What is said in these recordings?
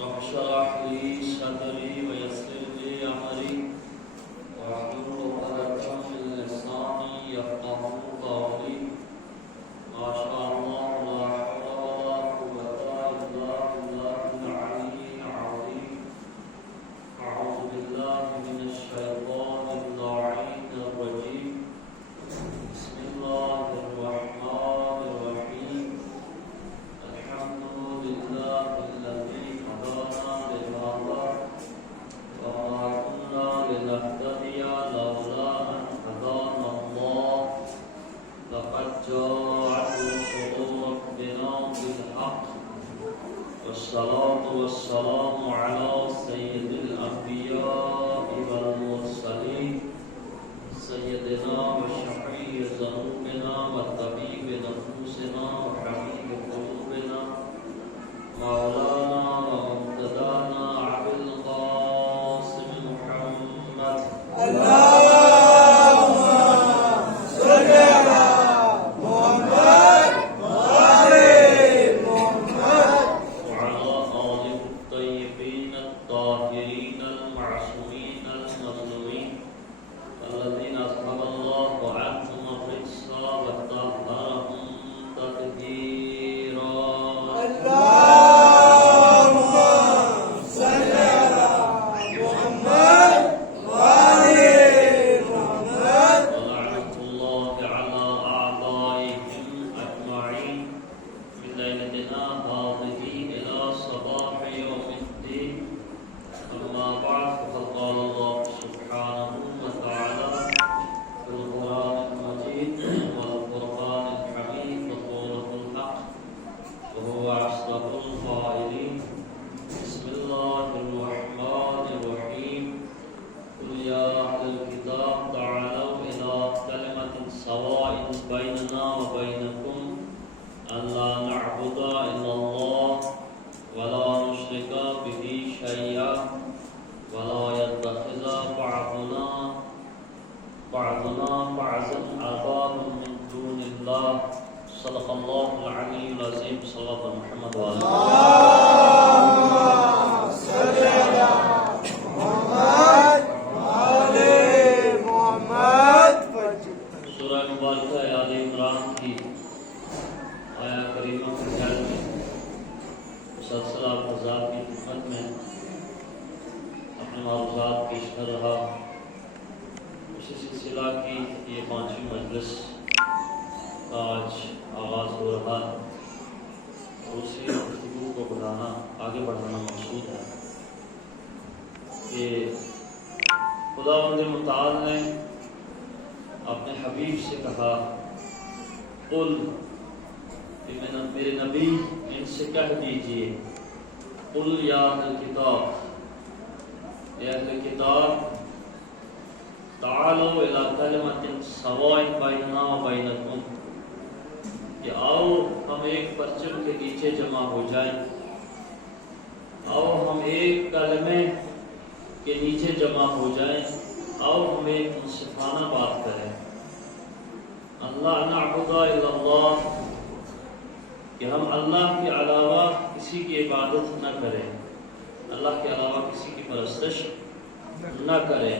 رب اشرح لي صدري ويسر لي أمري واحلل عقدة من لساني يفقهوا قولي ما شاء الله لا حول ولا قوة إلا بالله العلي العظيم. أعوذ بالله من الشيطان اللعين الرجيم. بسم الله الرحمن الرحيم. الحمد لله الذي هدانا لهذا وما كنا لنهتدي لولا أن هدانا الله. لقد جاءت رسل ربنا بالحق والصلاة والسلام على سيد الأنبياء والمرسلين سيدنا وشفيع ذنوبنا وطبيب نفوسنا وحبيب قلوبنا مولانا ومقتدانا أبي القاسم محمد اللهم صل على محمد وآل محمد وعلى آله الطيبين الطاهرين المعصومين المظلومين الذين أذهب الله عنهم الرجس وطهرهم تطهيرا. اللهم صل على محمد وآل محمد ولعنة الله على أعدائهم أجمعين من ليلتنا هذه إلى صباح يوم الدين. أما بعد فقد قال الله سبحانه وتعالى في القرآن المجيد والفرقان الحميد وسورة الحق وهو أصدق القائلين. بسم الله الرحمن الرحيم. قل يا أهل الكتاب تعالوا إلى كلمة سواء بيننا وبينكم ألا نعبد إلا الله ولا نشرك به شيئا ولا يتخذ بعضنا بعضا أربابا من دون الله. صدق الله العلي العظيم. صلاة محمد وآله. اللهم صل على محمد وآل محمد سورہ مبارکہ آل عمران کی آیا کریمہ کے خیال میں مسلسل حضرات کی خدمت میں اپنے معروضات پیش کر رہا. اسی سلسلہ کی یہ 5ویں مجلس کا آج آغاز ہو رہا ہے اور اسی گفتگو کو بڑھانا آگے بڑھانا مقصود ہے کہ خداوند متعال نے اپنے حبیب سے کہا قل کہ میرے نبی ان سے کہہ دیجئے قل یا اہل الکتاب اے اہل کتاب تعالوا الی کلمۃ سواء بیننا و بینکم کہ آؤ ہم ایک پرچم کے نیچے جمع ہو جائیں. آؤ ہم ایک کلمے کے نیچے جمع ہو جائیں. آؤ ہم ایک منصفانہ بات کریں. اللہ نعبد الا اللہ کہ ہم اللہ کے علاوہ کسی کی عبادت نہ کریں. اللہ کے علاوہ کسی کی پرستش نہ کریں.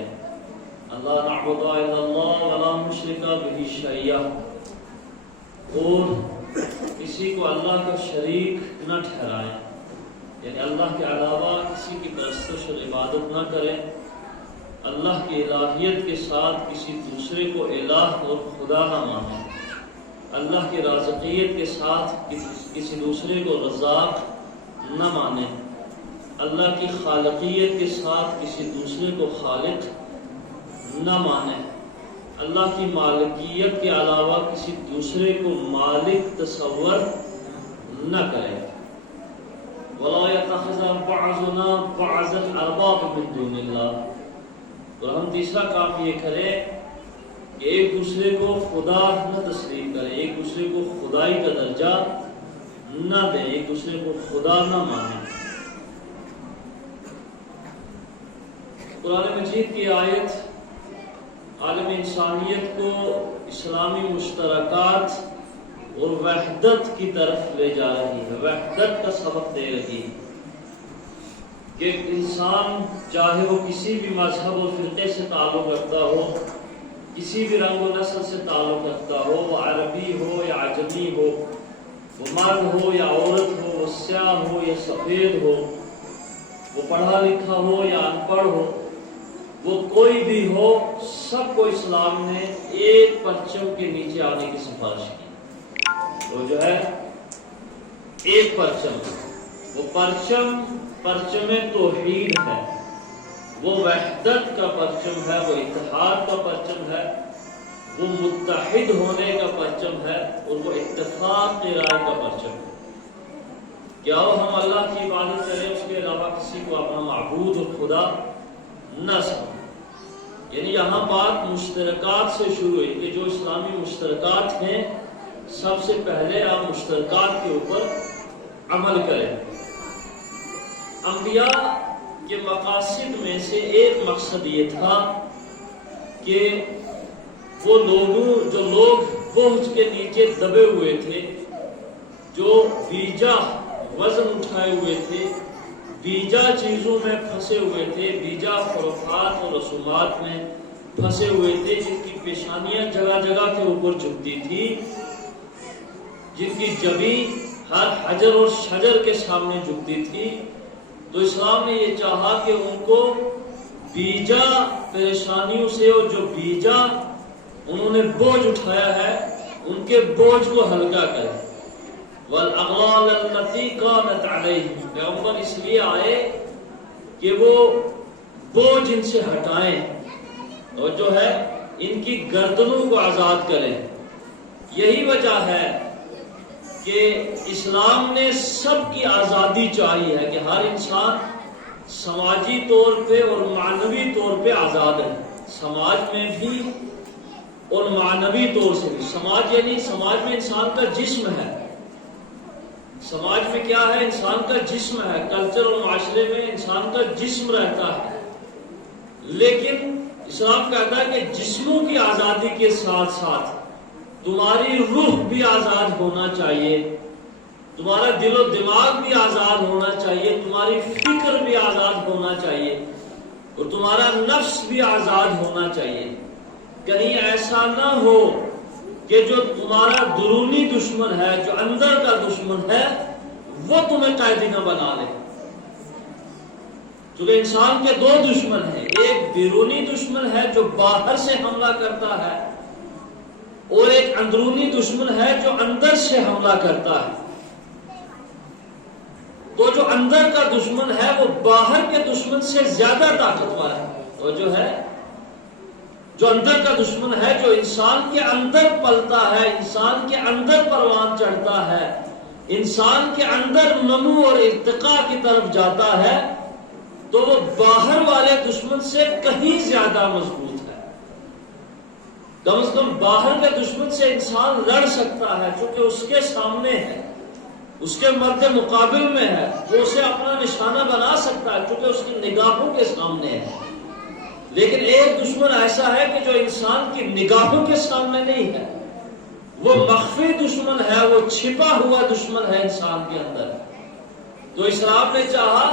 اللہ نعبد الا اللہ ولا نشرک به شیئا اور کسی کو اللہ کا شریک نہ ٹھہرائیں. یعنی اللہ کے علاوہ کسی کی پرستش اور عبادت نہ کریں. اللہ کی الہیت کے ساتھ کسی دوسرے کو الہ اور خدا نہ مانیں. اللہ کی رازقیت کے ساتھ کسی دوسرے کو رزاق نہ مانیں. اللہ کی خالقیت کے ساتھ کسی دوسرے کو خالق نہ مانیں. اللہ کی مالکیت کے علاوہ کسی دوسرے کو مالک تصور نہ کریں. وَلَا يَتَّخِذَ بَعْضُنَا بَعْضًا أَرْبَابًا مِن دُونِ اللَّهِ اور ہم تیسرا کام یہ کریں کہ ایک دوسرے کو خدا نہ تسلیم کریں. ایک دوسرے کو خدائی کا درجہ نہ دیں. ایک دوسرے کو خدا نہ مانیں. قرآن مجید کی آیت عالم انسانیت کو اسلامی مشترکات اور وحدت کی طرف لے جا رہی ہے، وحدت کا سبق دے رہی ہے۔ کہ انسان چاہے وہ کسی بھی مذہب و فرقے سے تعلق رکھتا ہو، کسی بھی رنگ و نسل سے تعلق رکھتا ہو، وہ عربی ہو یا عجمی ہو، وہ مرد ہو یا عورت ہو، وہ سیاہ ہو یا سفید ہو، وہ پڑھا لکھا ہو یا ان پڑھ ہو، وہ کوئی بھی ہو، سب کو اسلام نے ایک پرچم کے نیچے آنے کی سفارش کی۔ وہ جو ہے ایک پرچم، وہ پرچم توحید ہے، وہ وحدت کا پرچم ہے، وہ اتحاد کا پرچم ہے، وہ متحد ہونے کا پرچم ہے، اور وہ اتفاق کی رائے کا پرچم ہے کہ آؤ ہم اللہ کی عبادت کریں، اس کے علاوہ کسی کو اپنا معبود اور خدا نہ سمجھیں۔ یعنی یہاں بات مشترکات سے شروع ہوئی کہ جو اسلامی مشترکات ہیں، سب سے پہلے آپ مشترکات کے اوپر عمل کریں۔ انبیاء کے مقاصد میں سے ایک مقصد یہ تھا کہ وہ لوگ بوجھ کے نیچے دبے ہوئے تھے، جو بیجا وزن اٹھائے ہوئے تھے، بیجا چیزوں میں پھنسے ہوئے تھے، بیجا خرافات اور رسومات میں پھنسے ہوئے تھے، جن کی پیشانیاں جگہ جگہ کے اوپر جھکتی تھی، جن کی جبیں ہر حجر اور شجر کے سامنے جھکتی تھی۔ تو اسلام نے یہ چاہا کہ ان کو بیجا پریشانیوں سے، اور جو بیجا انہوں نے بوجھ اٹھایا ہے، ان کے بوجھ کو ہلکا کرے۔ وَالْأَغْلَالَ الَّتِي كَانَتْ عَلَيْهِمْ، پیغمبر اس لیے آئے کہ وہ بوجھ ان سے ہٹائیں اور جو ہے ان کی گردنوں کو آزاد کریں۔ یہی وجہ ہے کہ اسلام نے سب کی آزادی چاہی ہے کہ ہر انسان سماجی طور پہ اور معنوی طور پہ آزاد ہے، سماج میں بھی اور معنوی طور سے بھی۔ سماج یعنی سماج میں انسان کا جسم ہے، سماج میں کیا ہے؟ انسان کا جسم ہے، کلچر اور معاشرے میں انسان کا جسم رہتا ہے، لیکن اسلام کہتا ہے کہ جسموں کی آزادی کے ساتھ ساتھ تمہاری روح بھی آزاد ہونا چاہیے، تمہارا دل و دماغ بھی آزاد ہونا چاہیے، تمہاری فکر بھی آزاد ہونا چاہیے، اور تمہارا نفس بھی آزاد ہونا چاہیے۔ کہیں ایسا نہ ہو کہ جو تمہارا درونی دشمن ہے، جو اندر کا دشمن ہے، وہ تمہیں قیدی نہ بنا لے۔ چونکہ انسان کے دو دشمن ہیں، ایک بیرونی دشمن ہے جو باہر سے حملہ کرتا ہے، اور ایک اندرونی دشمن ہے جو اندر سے حملہ کرتا ہے۔ تو جو اندر کا دشمن ہے وہ باہر کے دشمن سے زیادہ طاقتور ہے، اور جو اندر کا دشمن ہے، جو انسان کے اندر پلتا ہے، انسان کے اندر پروان چڑھتا ہے، انسان کے اندر نمو اور ارتقاء کی طرف جاتا ہے، تو وہ باہر والے دشمن سے کہیں زیادہ مضبوط ہے۔ کم از کم باہر کے دشمن سے انسان لڑ سکتا ہے، چونکہ اس کے سامنے ہے، اس کے مرد مقابل میں ہے، وہ اسے اپنا نشانہ بنا سکتا ہے چونکہ اس کی نگاہوں کے سامنے ہے۔ لیکن ایک دشمن ایسا ہے کہ جو انسان کی نگاہوں کے سامنے نہیں ہے، وہ مخفی دشمن ہے، وہ چھپا ہوا دشمن ہے انسان کے اندر۔ تو اسلام نے چاہا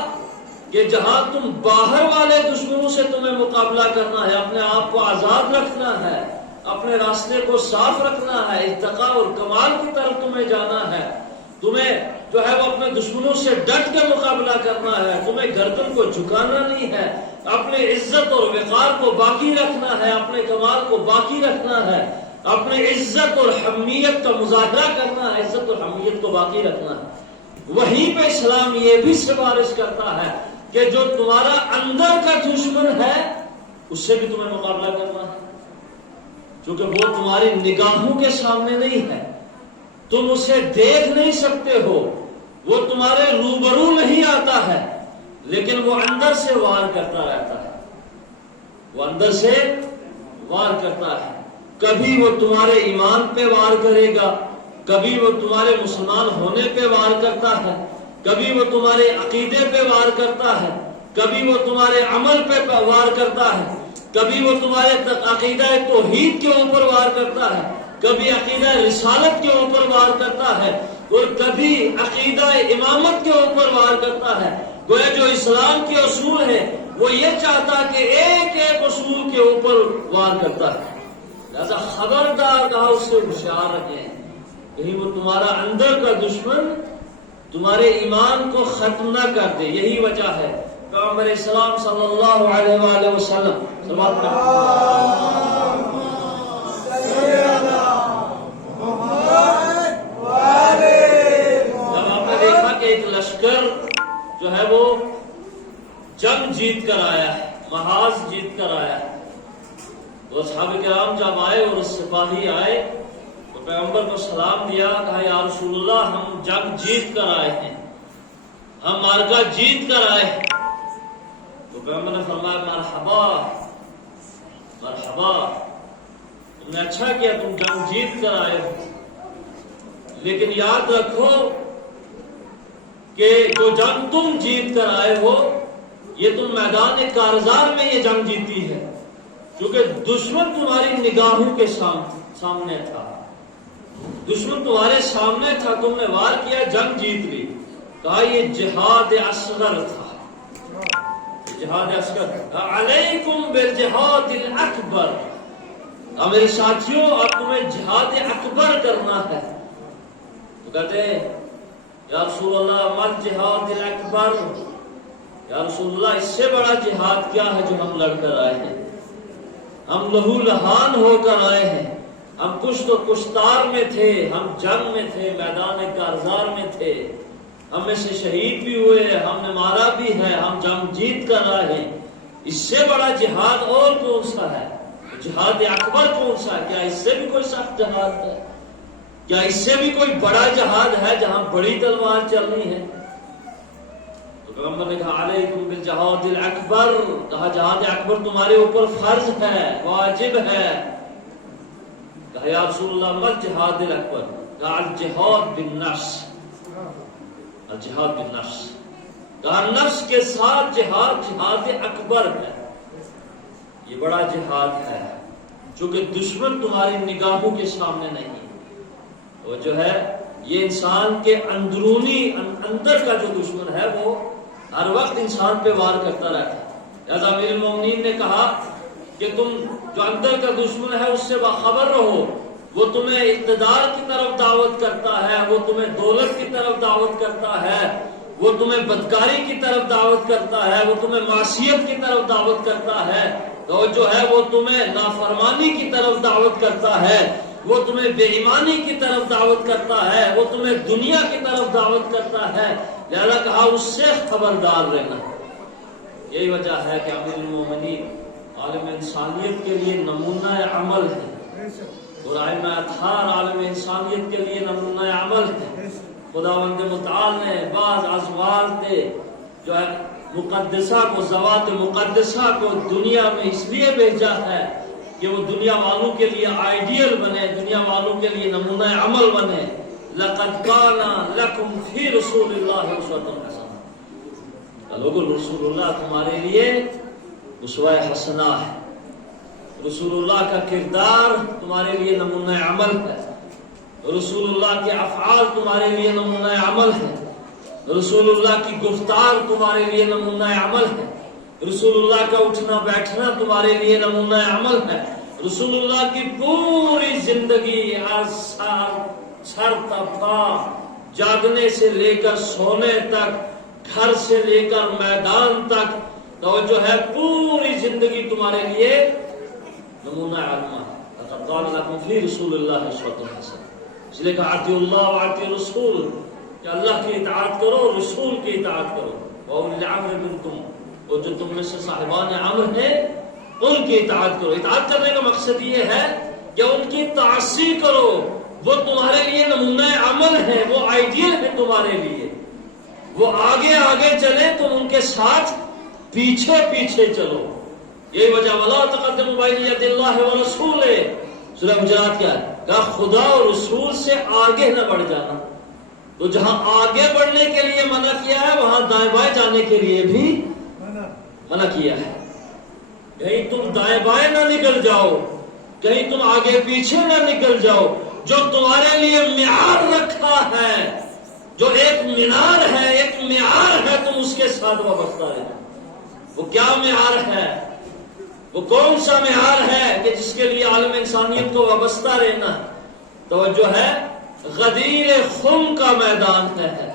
کہ جہاں تم باہر والے دشمنوں سے تمہیں مقابلہ کرنا ہے، اپنے آپ کو آزاد رکھنا ہے، اپنے راستے کو صاف رکھنا ہے، ارتقاء اور کمال کی طرف تمہیں جانا ہے، تمہیں جو ہے وہ اپنے دشمنوں سے ڈٹ کے مقابلہ کرنا ہے، تمہیں گردن کو جھکانا نہیں ہے، اپنے عزت اور وقار کو باقی رکھنا ہے، اپنے کمال کو باقی رکھنا ہے، اپنے عزت اور حمیت کا مظاہرہ کرنا ہے، عزت اور حمیت کو باقی رکھنا ہے۔ وہیں پہ اسلام یہ بھی سفارش کرتا ہے کہ جو تمہارا اندر کا دشمن ہے اس سے بھی تمہیں مقابلہ کرنا ہے، کیونکہ وہ تمہاری نگاہوں کے سامنے نہیں ہے، تم اسے دیکھ نہیں سکتے ہو، وہ تمہارے روبرو نہیں آتا ہے، لیکن وہ اندر سے وار کرتا رہتا ہے، وہ اندر سے وار کرتا ہے۔ کبھی وہ تمہارے ایمان پہ وار کرے گا، کبھی وہ تمہارے مسلمان ہونے پہ وار کرتا ہے، کبھی وہ تمہارے عقیدے پہ وار کرتا ہے، کبھی وہ تمہارے عمل پہ وار کرتا ہے، کبھی وہ تمہارے عقیدہ توحید کے اوپر وار کرتا ہے، کبھی عقیدہ رسالت کے اوپر وار کرتا ہے، اور کبھی عقیدہ امامت کے اوپر وار کرتا ہے، گویا جو اسلام کے اصول ہیں وہ یہ چاہتا کہ ایک ایک اصول کے اوپر وار کرتا ہے. لہذا خبردار کہا اس سے ہوشیار رہیں، کہیں وہ تمہارا اندر کا دشمن تمہارے ایمان کو ختم نہ کر دے. یہی وجہ ہے پیغمبر اسلام صلی اللہ علیہ وآلہ وسلم جب آپ نے دیکھا کہ ایک لشکر جو ہے وہ جنگ جیت کر آیا ہے، محاذ جیت کر آیا ہے، تو اصحاب کرام جب آئے اور سپاہی آئے تو پیغمبر کو سلام دیا، کہا یا رسول اللہ ہم جنگ جیت کر آئے ہیں، ہم مارکا جیت کر آئے ہیں. تو پیغمبر نے فرمایا مرحبا مرحبا، تم نے اچھا کیا تم جنگ جیت کر آئے ہو، لیکن یاد رکھو کہ جو جنگ تم جیت کر آئے ہو یہ تم میدان کارزار میں یہ جنگ جیتی ہے، کیونکہ دشمن تمہاری نگاہوں کے سامنے تھا، دشمن تمہارے سامنے تھا، تم نے وار کیا جنگ جیت لی. کہا یہ جہاد اصغر تھا، جہاد اصغر. علیکم بالجہاد الاکبر، میرے ساتھیوں اب تمہیں جہاد اکبر کرنا ہے. تو کہتے ہیں یا رسول اللہ مل جہاد الاکبر، یا رسول اللہ اس سے بڑا جہاد کیا ہے جو ہم لڑ کر آئے ہیں، ہم لہو لہان ہو کر آئے ہیں، ہم کشت و کشتار میں تھے، ہم جنگ میں تھے، میدان کارزار میں تھے، ہم میں سے شہید بھی ہوئے، ہم نے مارا بھی ہے، ہم جنگ جیت کر آئے ہیں. اس سے بڑا جہاد اور کون سا ہے؟ جہاد اکبر کون سا ہے؟ کیا اس سے بھی کوئی سخت جہاد ہے؟ کیا اس سے بھی کوئی بڑا جہاد ہے جہاں بڑی تلوار چلنی ہے؟ تو پیغمبر نے کہا علیکم بالجہاد الاکبر، کہا جہاد اکبر تمہارے اوپر فرض ہے، واجب ہے. کہا یا رسول اللہ مل جہاد الاکبر، کہا الجہاد بالنفس، الجہاد بالنفس، کہا نفس کے ساتھ جہاد جہاد اکبر ہے، یہ بڑا جہاد ہے، چونکہ دشمن تمہاری نگاہوں کے سامنے نہیں، وہ جو ہے یہ انسان کے اندرونی اندر کا جو دشمن ہے وہ ہر وقت انسان پہ وار کرتا رہتا ہے. لہذا امیر المومنین نے کہا کہ تم جو اندر کا دشمن ہے اس سے باخبر رہو، وہ تمہیں اقتدار کی طرف دعوت کرتا ہے، وہ تمہیں دولت کی طرف دعوت کرتا ہے، وہ تمہیں بدکاری کی طرف دعوت کرتا ہے، وہ تمہیں معصیت کی طرف دعوت کرتا ہے، تو جو ہے وہ تمہیں نافرمانی کی طرف دعوت کرتا ہے، وہ تمہیں بے ایمانی کی طرف دعوت کرتا ہے، وہ تمہیں دنیا کی طرف دعوت کرتا ہے. لہذا کہا اس سے خبردار رہنا. یہی وجہ ہے کہ امیر المومنین عالم انسانیت کے لیے نمونہ عمل ہے، اور ائمہ اطہار عالم انسانیت کے لیے نمونہ عمل ہے. خداوند متعال نے بعض ازواج کے جو ہے مقدسہ کو، ذوات مقدسہ کو دنیا میں اس لیے بھیجا ہے کہ وہ دنیا والوں کے لیے آئیڈیل بنے، دنیا والوں کے لیے نمونہ عمل بنے. لَقَدْ كَانَ لَكُمْ فِي رَسُولِ اللَّهِ أُسْوَةٌ حَسَنَةٌ، لوگو رسول اللہ تمہارے لیے اسوہ حسنہ ہے، رسول اللہ کا کردار تمہارے لیے نمونہ عمل ہے، رسول اللہ کے افعال تمہارے لیے نمونہ عمل ہے، رسول اللہ کی گفتار تمہارے لیے نمونہ عمل ہے، رسول اللہ کا اٹھنا بیٹھنا تمہارے لیے نمونہ عمل ہے، رسول اللہ کی پوری زندگی سر تپا جاگنے سے لے کر سونے تک، گھر سے لے کر میدان تک، تو جو ہے پوری زندگی تمہارے لیے نمونہ عمل ہے. قال لكم في رسول الله اسوة حسنة، اس لیے کہ اطیعوا اللہ واطیعوا الرسول، کہ اللہ کی اطاعت کرو، رسول کی اطاعت کرو. وَأُولِي الْأَمْرِ مِنْكُمْ، اور جو تم میں سے صاحبان امر ہیں ان کی اطاعت کرو. اطاعت کرنے کا مقصد یہ ہے کہ ان کی تعصی کرو، وہ تمہارے لیے نمونہ عمل ہے، وہ آئیڈیل ہے تمہارے لیے، وہ آگے آگے چلے تم ان کے ساتھ پیچھے پیچھے چلو. یہی وجہ وَلَا تَقَدِّمُوا بَيْنَ يَدَيِ اللَّهِ وَرَسُولِهِ، سورہ حجرات کیا ہے؟ کہا خدا اور رسول سے آگے نہ بڑھ جانا. تو جہاں آگے بڑھنے کے لیے منع کیا ہے وہاں دائیں بائیں جانے کے لیے بھی منع کیا ہے. کہیں تم دائیں بائیں نہ نکل جاؤ، کہیں تم آگے پیچھے نہ نکل جاؤ. جو تمہارے لیے معیار رکھا ہے جو ایک مینار ہے، ایک معیار ہے، تم اس کے ساتھ وابستہ رہنا۔ وہ کیا معیار ہے؟ وہ کون سا معیار ہے کہ جس کے لیے عالم انسانیت کو وابستہ رہنا؟ توجہ ہے، غدیر خم کا میدان ہے۔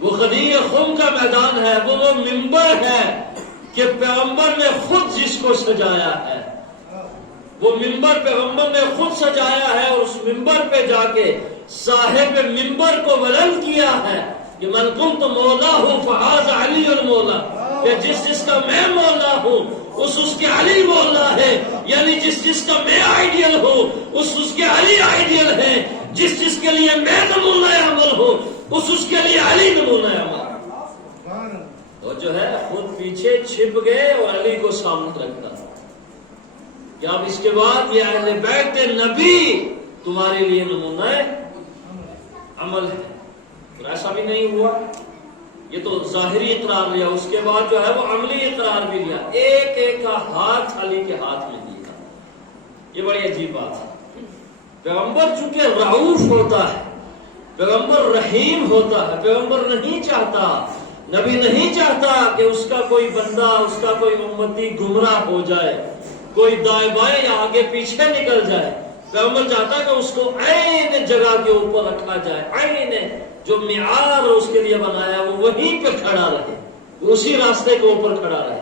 وہ غدیر خم کا میدان ہے، وہ منبر ہے کہ پیغمبر نے خود جس کو سجایا ہے، وہ منبر پیغمبر نے خود سجایا ہے، اور اس منبر پہ جا کے صاحب منبر کو بلند کیا ہے کہ من کنت مولا ہوں فہذا علی المولا، کہ جس کا میں مولا ہوں اس کے علی مولا ہے، یعنی جس کا میں آئیڈیل ہوں اس کے علی آئیڈیل ہے، جس کے لیے میں نمونہ عمل ہوں اس کے لیے علی نمونہ عمل۔ تو جو ہے خود پیچھے چھپ گئے اور علی کو سامنے رکھا کہ اب اس کے بعد یہ اہل بیت نبی تمہارے لیے نمونہ عمل ہے۔ اور ایسا بھی نہیں ہوا، یہ تو ظاہری اقرار لیا، اس کے بعد جو ہے وہ عملی اقرار بھی لیا، ایک ایک کا ہاتھ علی کے ہاتھ میں دیا۔ یہ بڑی عجیب بات ہے۔ پیغمبر چونکہ رعوف ہوتا ہے، پیغمبر رحیم ہوتا ہے، پیغمبر نہیں چاہتا، نبی نہیں چاہتا کہ اس کا کوئی بندہ، اس کا کوئی امتی گمراہ ہو جائے، کوئی دائیں بائیں یا آگے پیچھے نکل جائے۔ پیغمبر چاہتا ہے کہ اس کو عین جگہ کے اوپر رکھا جائے، عین جو معیار اس کے لیے بنایا وہ وہیں پہ کھڑا رہے، وہ اسی راستے کے اوپر کھڑا رہے۔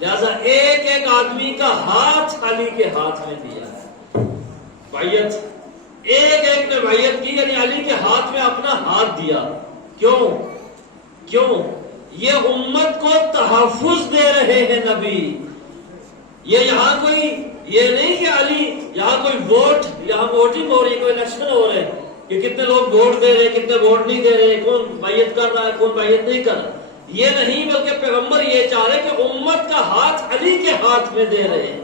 لہذا ایک ایک آدمی کا ہاتھ علی کے ہاتھ میں دیا ہے۔ بیعت ایک ایک نے بیعت کی، یعنی علی کے ہاتھ میں اپنا ہاتھ دیا۔ کیوں؟ یہ امت کو تحفظ دے رہے ہیں نبی۔ یہ یہاں کوئی یہ نہیں کہ علی یہاں کوئی ووٹ، یہاں ووٹنگ ہو رہی ہے، کوئی الیکشن ہو رہے ہیں کہ کتنے لوگ ووٹ دے رہے، کتنے ووٹ نہیں دے رہے، کون بیعت کر رہا ہے، کون بیعت نہیں کر رہا۔ یہ نہیں، بلکہ پیغمبر یہ چاہ رہے کہ امت کا ہاتھ علی کے ہاتھ میں دے رہے ہیں،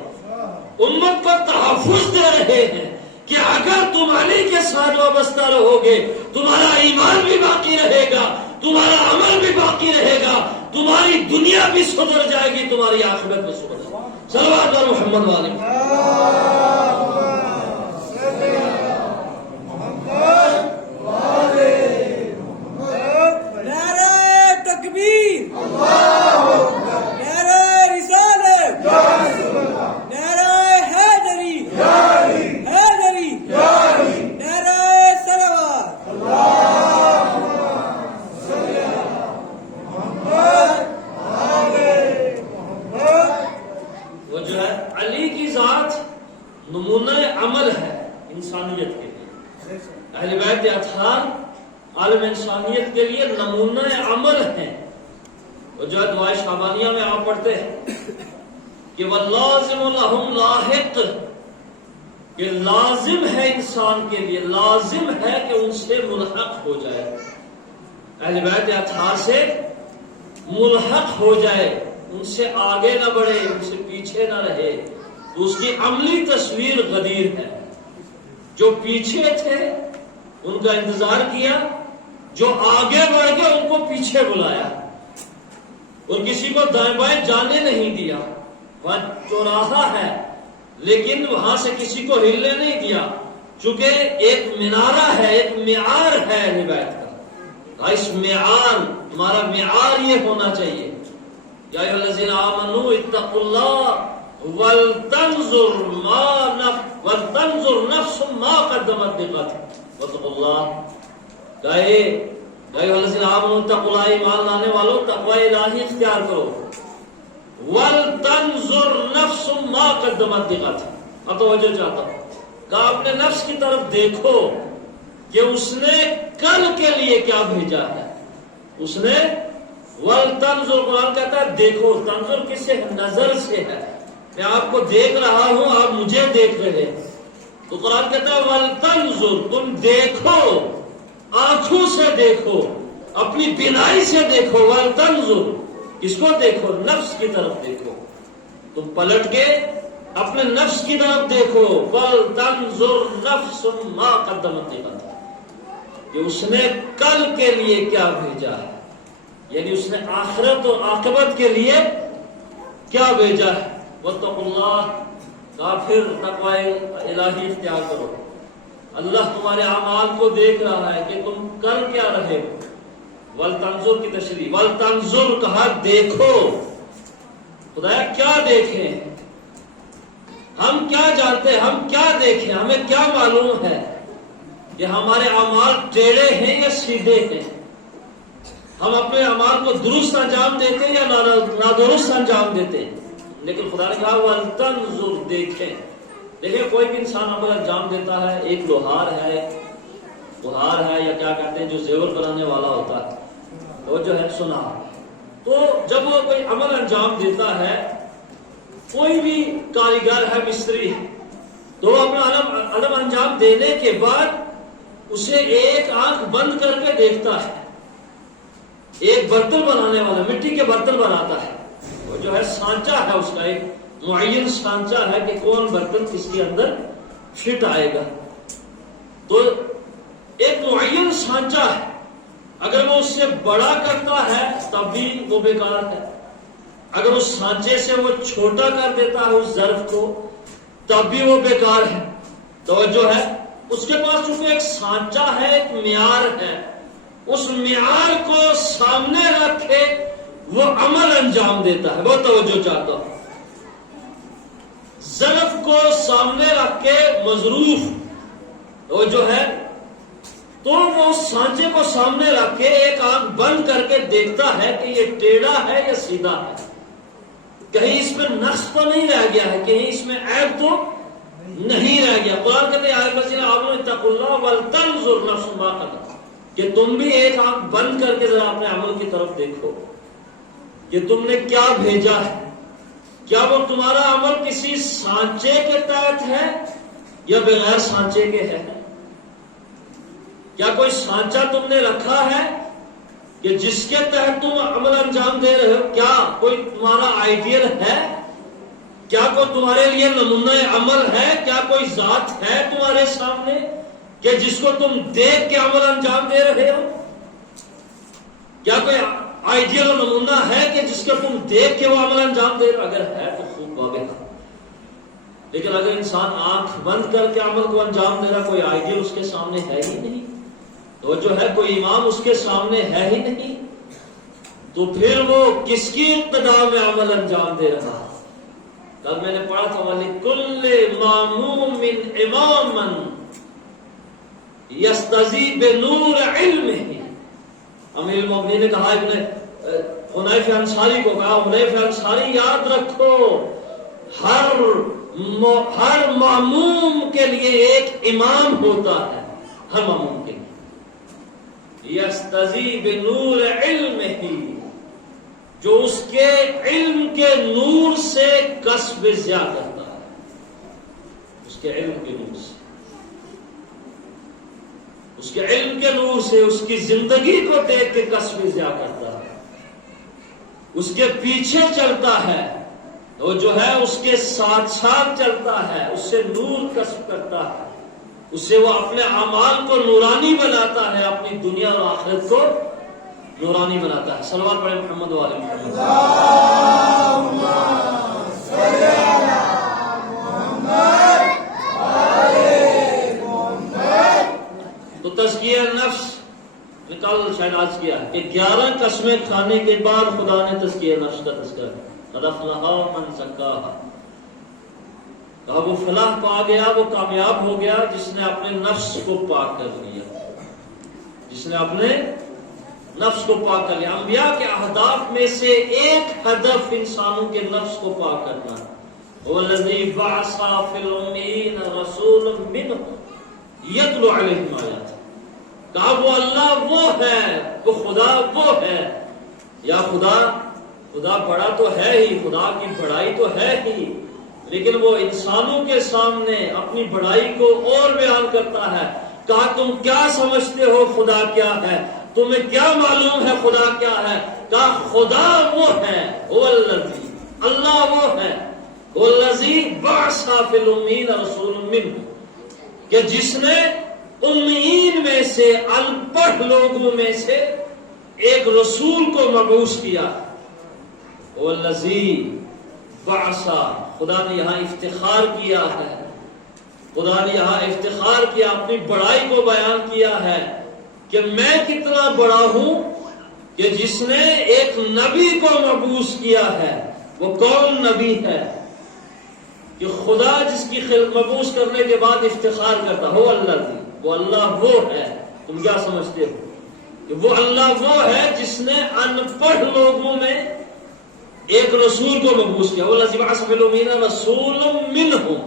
امت کو تحفظ دے رہے ہیں کہ اگر تم علی کے ساتھ وابستہ رہو گے تمہارا ایمان بھی باقی رہے گا، تمہارا عمل بھی باقی رہے گا، تمہاری دنیا بھی سدھر جائے گی، تمہاری آخرت بھی سدھر جائے گی۔ صلوات علی محمد والے نمونہ عمل ہے انسانیت کے لیے۔ اہل بیت اطہار عالم انسانیت کے لیے نمونہ عمل ہے۔ اور جو ہے دعائے شعبانیہ میں آپ پڑھتے ہیں کہ وَاللَّازِمُ لَهُمْ لَاحِقٌ، کہ لازم ہے انسان کے لیے، لازم ہے کہ ان سے ملحق ہو جائے، اہل بیت اطہار سے ملحق ہو جائے، ان سے آگے نہ بڑھے، ان سے پیچھے نہ رہے۔ تو اس کی عملی تصویر غدیر ہے۔ جو پیچھے تھے ان کا انتظار کیا، جو آگے بڑھ گئے ان کو پیچھے بلایا، اور کسی کو دائیں بائیں جانے نہیں دیا۔ وہاں چوراہا ہے لیکن وہاں سے کسی کو ہلنے نہیں دیا، چونکہ ایک منارہ ہے، ایک معیار ہے اہل بیت کا۔ اس معیار، تمہارا معیار یہ ہونا چاہیے، یا ایھا الذین آمنوا اتقوا اللہ وَلْتَنْظُرْ نَفْسٌ مَا قَدَّمَتْ لِغَدٍ وَاتَّقُوا اللَّهَ۔ یا ایھا الذین آمنوا اتقوا اللہ، ایمان لانے والوں تقوی الہی اختیار کرو۔ وَلْتَنْظُرْ نَفْسٌ مَا قَدَّمَتْ لِغَدٍ، اب توجہ چاہتا ہوں کہ اپنے نفس کی طرف دیکھو کہ اس نے کل کے لیے کیا بھیجا ہے۔ اس نے وَلْتَنْظُرْ، قرآن کہتا ہے دیکھو، تنظر کس سے؟ نظر سے ہے، میں آپ کو دیکھ رہا ہوں، آپ مجھے دیکھ رہے ہیں۔ تو قرآن کہتا ہے وَلْتَنْظُرْ، تم دیکھو، آنکھوں سے دیکھو، اپنی بینائی سے دیکھو۔ وَلْتَنْظُرْ، کس کو دیکھو؟ نفس کی طرف دیکھو۔ تم پلٹ کے اپنے نفس کی طرف دیکھو۔ وَلْتَنْظُرْ نَفْسٌ مَا قَدَّمَتْ لِغَدٍ، کہ اس نے کل کے لیے کیا بھیجا ہے، یعنی اس نے آخرت اور عاقبت کے لیے کیا بھیجا ہے۔ وَاتَّقُوا اللَّهَ، کافر تقوی الہی اختیار کرو۔ اللہ تمہارے اعمال کو دیکھ رہا ہے کہ تم کر کیا رہے ہو، والتنظر کی تشریح، والتنظر کہا دیکھو، خدایا کیا دیکھیں، ہم کیا جانتے ہیں، ہم کیا دیکھیں، ہمیں کیا معلوم ہے کہ ہمارے اعمال ٹیڑھے ہیں یا سیدھے ہیں، ہم اپنے اعمال کو درست انجام دیتے ہیں یا نادرست انجام دیتے ہیں۔ لیکن خدا نے کہا والتنظر دیکھیں۔ دیکھیں کوئی بھی انسان عمل انجام دیتا ہے، ایک لوہار ہے یا کیا کہتے ہیں جو زیور بنانے والا ہوتا ہے، وہ جو ہے سنار، تو جب وہ کوئی عمل انجام دیتا ہے، کوئی بھی کاریگر ہے، مستری ہے، تو وہ اپنا عمل انجام دینے کے بعد اسے ایک آنکھ بند کر کے دیکھتا ہے۔ ایک برتن بنانے والا مٹی کے برتن بناتا ہے، وہ جو ہے سانچہ ہے، اس کا ایک معین سانچہ ہے کہ کون برتن کس کے اندر فٹ آئے گا، تو ایک معین سانچہ ہے، اگر وہ اس سے بڑا کرتا ہے تب بھی وہ بیکار ہے، اگر اس سانچے سے وہ چھوٹا کر دیتا ہے اس ظرف کو تب بھی وہ بیکار ہے۔ تو جو ہے اس کے پاس چونکہ ایک سانچہ ہے، ایک معیار ہے، اس معیار کو سامنے رکھ کے وہ عمل انجام دیتا ہے، بہت توجہ چاہتا ہوں، ظرف کو سامنے رکھ کے مظروف وہ جو ہے، تو وہ سانچے کو سامنے رکھ کے ایک آنکھ بند کر کے دیکھتا ہے کہ یہ ٹیڑھا ہے یا سیدھا ہے، کہیں اس میں نقص تو نہیں رہ گیا ہے، کہیں اس میں عیب تو نہیں رہ گیا۔ قرآن کہتے ہیں آئے الذین آمنوا اتقوا اللہ ولتنظر نفس ما قدمت، کہ تم بھی ایک آنکھ بند کر کے ذرا اپنے عمل کی طرف دیکھو کہ تم نے کیا بھیجا ہے، کیا وہ تمہارا عمل کسی سانچے کے تحت ہے یا بغیر سانچے کے ہے، کیا کوئی سانچہ تم نے رکھا ہے کہ جس کے تحت تم عمل انجام دے رہے ہو، کیا کوئی تمہارا آئیڈیل ہے، کیا کوئی تمہارے لیے نمونہ عمل ہے، کیا کوئی ذات ہے تمہارے سامنے کہ جس کو تم دیکھ کے عمل انجام دے رہے ہو، کیا کوئی آئیڈیل و نمونہ ہے کہ جس کو تم دیکھ کے وہ عمل انجام دے رہے ہو؟ اگر ہے تو خوب واضح، لیکن اگر انسان آنکھ بند کر کے عمل کو انجام دے رہا، کوئی آئیڈیل اس کے سامنے ہے ہی نہیں، تو جو ہے کوئی امام اس کے سامنے ہے ہی نہیں، تو پھر وہ کس کی اقتدا میں عمل انجام دے رہا؟ کل میں نے پڑھا تھا وَلِكُلِّ مَأْمُومٍ إِمَامًا يَسْتَزِي بِنُورِ عِلْمِهِ۔ امیر المومنین نے کہا حنیف انصاری کو کہا، حنیف انصاری یاد رکھو ہر معموم کے لیے ایک امام ہوتا ہے، ہر معموم کے لیے یستزی بنور علمہ، جو اس کے علم کے نور سے کسب ضیاء کرتا ہے، اس کے علم کے نور سے، اس کے علم کے نور سے اس کی زندگی کو دیکھ کے کسب ضیاء کرتا ہے، اس کے پیچھے چلتا ہے، وہ جو ہے اس کے ساتھ ساتھ چلتا ہے، اس سے نور کسب کرتا ہے، اس سے وہ اپنے اعمال کو نورانی بناتا ہے، اپنی دنیا اور آخرت کو نورانی بناتا ہے۔ صلوات پڑھیں محمد و آل محمد۔ اللہم صلی علی محمد آل محمد۔ تو تزکیہ نفس کل شاید آج کیا ہے کہ 11 قسمیں کھانے کے بعد خدا نے تزکیہ نفس کا تذکرہ قد افلح من زکاہا، کہا وہ فلاح پا گیا، وہ کامیاب ہو گیا جس نے اپنے نفس کو پاک کر لیا، جس نے اپنے نفس کو پاک کر لیا۔ انبیاء کے اہداف میں سے ایک ہدف انسانوں کے نفس کو پاک کرنا ہے۔ وَالَّذِي بَعَثَ فِي الْأُمِّيِّينَ رَسُولًا مِّنْهُمْ يَتْلُو عَلَيْهِمْ آیَاتِهِ، کہا وہ اللہ وہ ہے، وہ خدا وہ ہے، یا خدا بڑا تو ہے ہی، خدا کی بڑائی تو ہے ہی، لیکن وہ انسانوں کے سامنے اپنی بڑائی کو اور بیان کرتا ہے۔ کہا تم کیا سمجھتے ہو خدا کیا ہے، تمہیں کیا معلوم ہے خدا کیا ہے؟ کہا خدا وہ ہے، والذی، اللہ وہ ہے، والذی بعث فی الامین رسول منہ، کہ جس نے امیین میں سے، ان پڑھ لوگوں میں سے ایک رسول کو مبعوث کیا۔ والذی بعث، خدا نے یہاں افتخار کیا ہے، خدا نے یہاں افتخار کیا، اپنی بڑائی کو بیان کیا ہے کہ میں کتنا بڑا ہوں کہ جس نے ایک نبی کو مبعوث کیا ہے، وہ کون نبی ہے کہ خدا جس کی مبعوث کرنے کے بعد افتخار کرتا ہو اللہ دی، وہ اللہ وہ ہے. تم کیا سمجھتے ہو کہ وہ اللہ وہ ہے جس نے ان پڑھ لوگوں میں ایک رسول کو مبعوث کیا. وہ الذی بعث فی الامین رسولا منہم،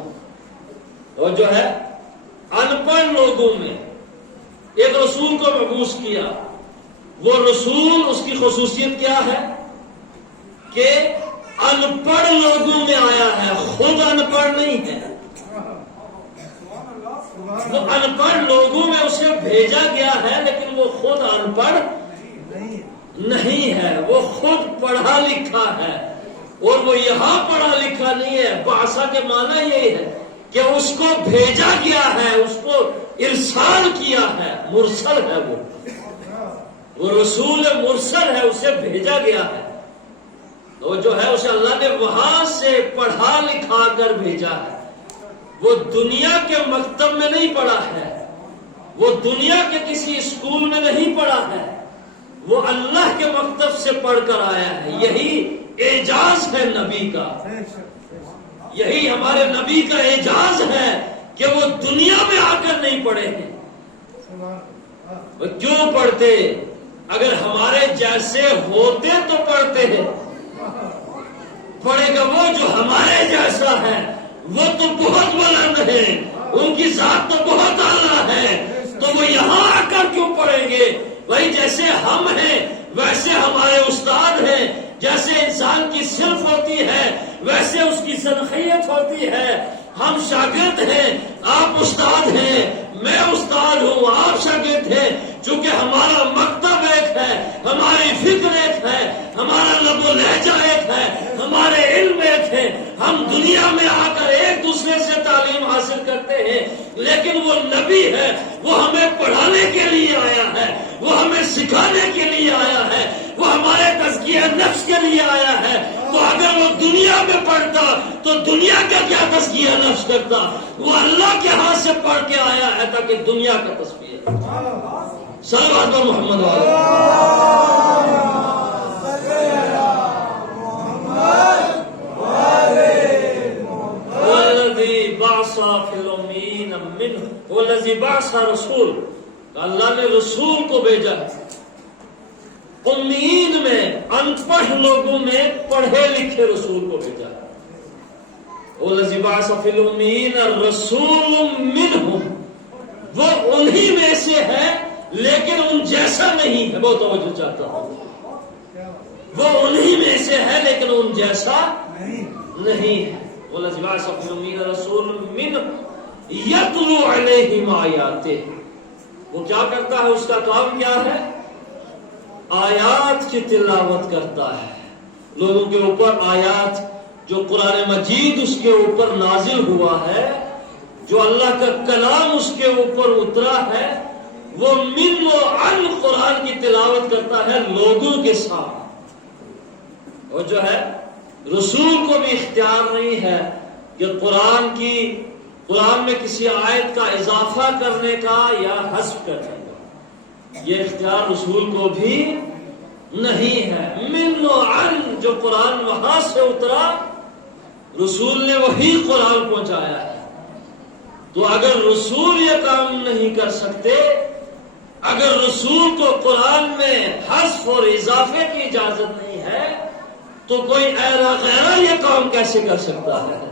اور جو ہے ان پڑھ لوگوں میں ایک رسول کو مبعوث کیا. وہ رسول اس کی خصوصیت کیا ہے کہ ان پڑھ لوگوں میں آیا ہے، خود ان پڑھ نہیں ہے. وہ ان پڑھ لوگوں میں اسے بھیجا گیا ہے، لیکن وہ خود ان پڑھ نہیں ہے، وہ خود پڑھا لکھا ہے. اور وہ یہاں پڑھا لکھا نہیں ہے. بعثہ کے معنی یہی ہے کہ اس کو بھیجا گیا ہے، اس کو ارسال کیا ہے. مرسل ہے، وہ رسول مرسل ہے، اسے بھیجا گیا ہے. تو جو ہے اسے اللہ نے وہاں سے پڑھا لکھا کر بھیجا ہے. وہ دنیا کے مکتب میں نہیں پڑھا ہے، وہ دنیا کے کسی اسکول میں نہیں پڑھا ہے، وہ اللہ کے مکتب سے پڑھ کر آیا ہے. یہی اعجاز ہے نبی کا، یہی ہمارے نبی کا اعجاز ہے کہ وہ دنیا میں آ کر نہیں پڑھے ہیں. وہ کیوں پڑھتے؟ اگر ہمارے جیسے ہوتے تو پڑھتے ہیں. پڑھے گا وہ جو ہمارے جیسا ہے، وہ تو بہت بلند ہے، ان کی ذات تو بہت اعلیٰ ہے، تو وہ یہاں آ کر کیوں پڑھیں گے؟ وہی جیسے ہم ہیں ویسے ہمارے استاد ہیں. جیسے انسان کی صرف ہوتی ہے ویسے اس کی صلاحیت ہوتی ہے. ہم شاگرد ہیں، آپ استاد ہیں، میں استاد ہوں، آپ شاگرد ہیں. چونکہ ہمارا مکتب ایک ہے، ہماری فکر ایک ہے، ہمارا لب و لہجہ ایک ہے، ہمارے علم ایک ہے. ہم دنیا میں آ کر ایک دوسرے سے تعلیم حاصل کرتے ہیں، لیکن وہ نبی ہے، وہ ہمیں پڑھانے کے لیے آیا ہے، وہ ہمیں سکھانے کے لیے آیا ہے، وہ ہمارے تزکیہ نفس کے لیے آیا ہے. تو اگر وہ دنیا میں پڑھتا تو دنیا کا کیا تزکیہ نفس کرتا؟ وہ اللہ کے ہاتھ سے پڑھ کے آیا ہے تاکہ دنیا کا تزکیہ. صلوات پر محمد والذی بعث فی الامین منہ، والذی بعث رسول، اللہ نے رسول کو بھیجا امیین میں، ان پڑھ لوگوں میں پڑھے لکھے رسول کو بھیجا. والذی بعث فی الامین رسول منہم، وہ انہی میں سے ہے لیکن ان جیسا نہیں ہے. وہ توجہ چاہتا ہوں، وہ انہی میں سے ہے لیکن ان جیسا نہیں ہے. والذی بعث فی الامین رسول منہم یتلو علیہم آیاتہ، وہ کیا کرتا ہے؟ اس کا کام کیا ہے؟ آیات کی تلاوت کرتا ہے. لوگوں کے اوپر آیات جو قرآن مجید اس کے اوپر نازل ہوا ہے، جو اللہ کا کلام اس کے اوپر اترا ہے، وہ من و عن قرآن کی تلاوت کرتا ہے لوگوں کے ساتھ. اور جو ہے رسول کو بھی اختیار نہیں ہے کہ قرآن میں کسی آیت کا اضافہ کرنے کا یا حذف کرنے کا. یہ اختیار رسول کو بھی نہیں ہے. من و عن، جو قرآن وہاں سے اترا رسول نے وہی قرآن پہنچایا ہے. تو اگر رسول یہ کام نہیں کر سکتے، اگر رسول کو قرآن میں حذف اور اضافے کی اجازت نہیں ہے، تو کوئی ایرا غیرہ یہ کام کیسے کر سکتا ہے؟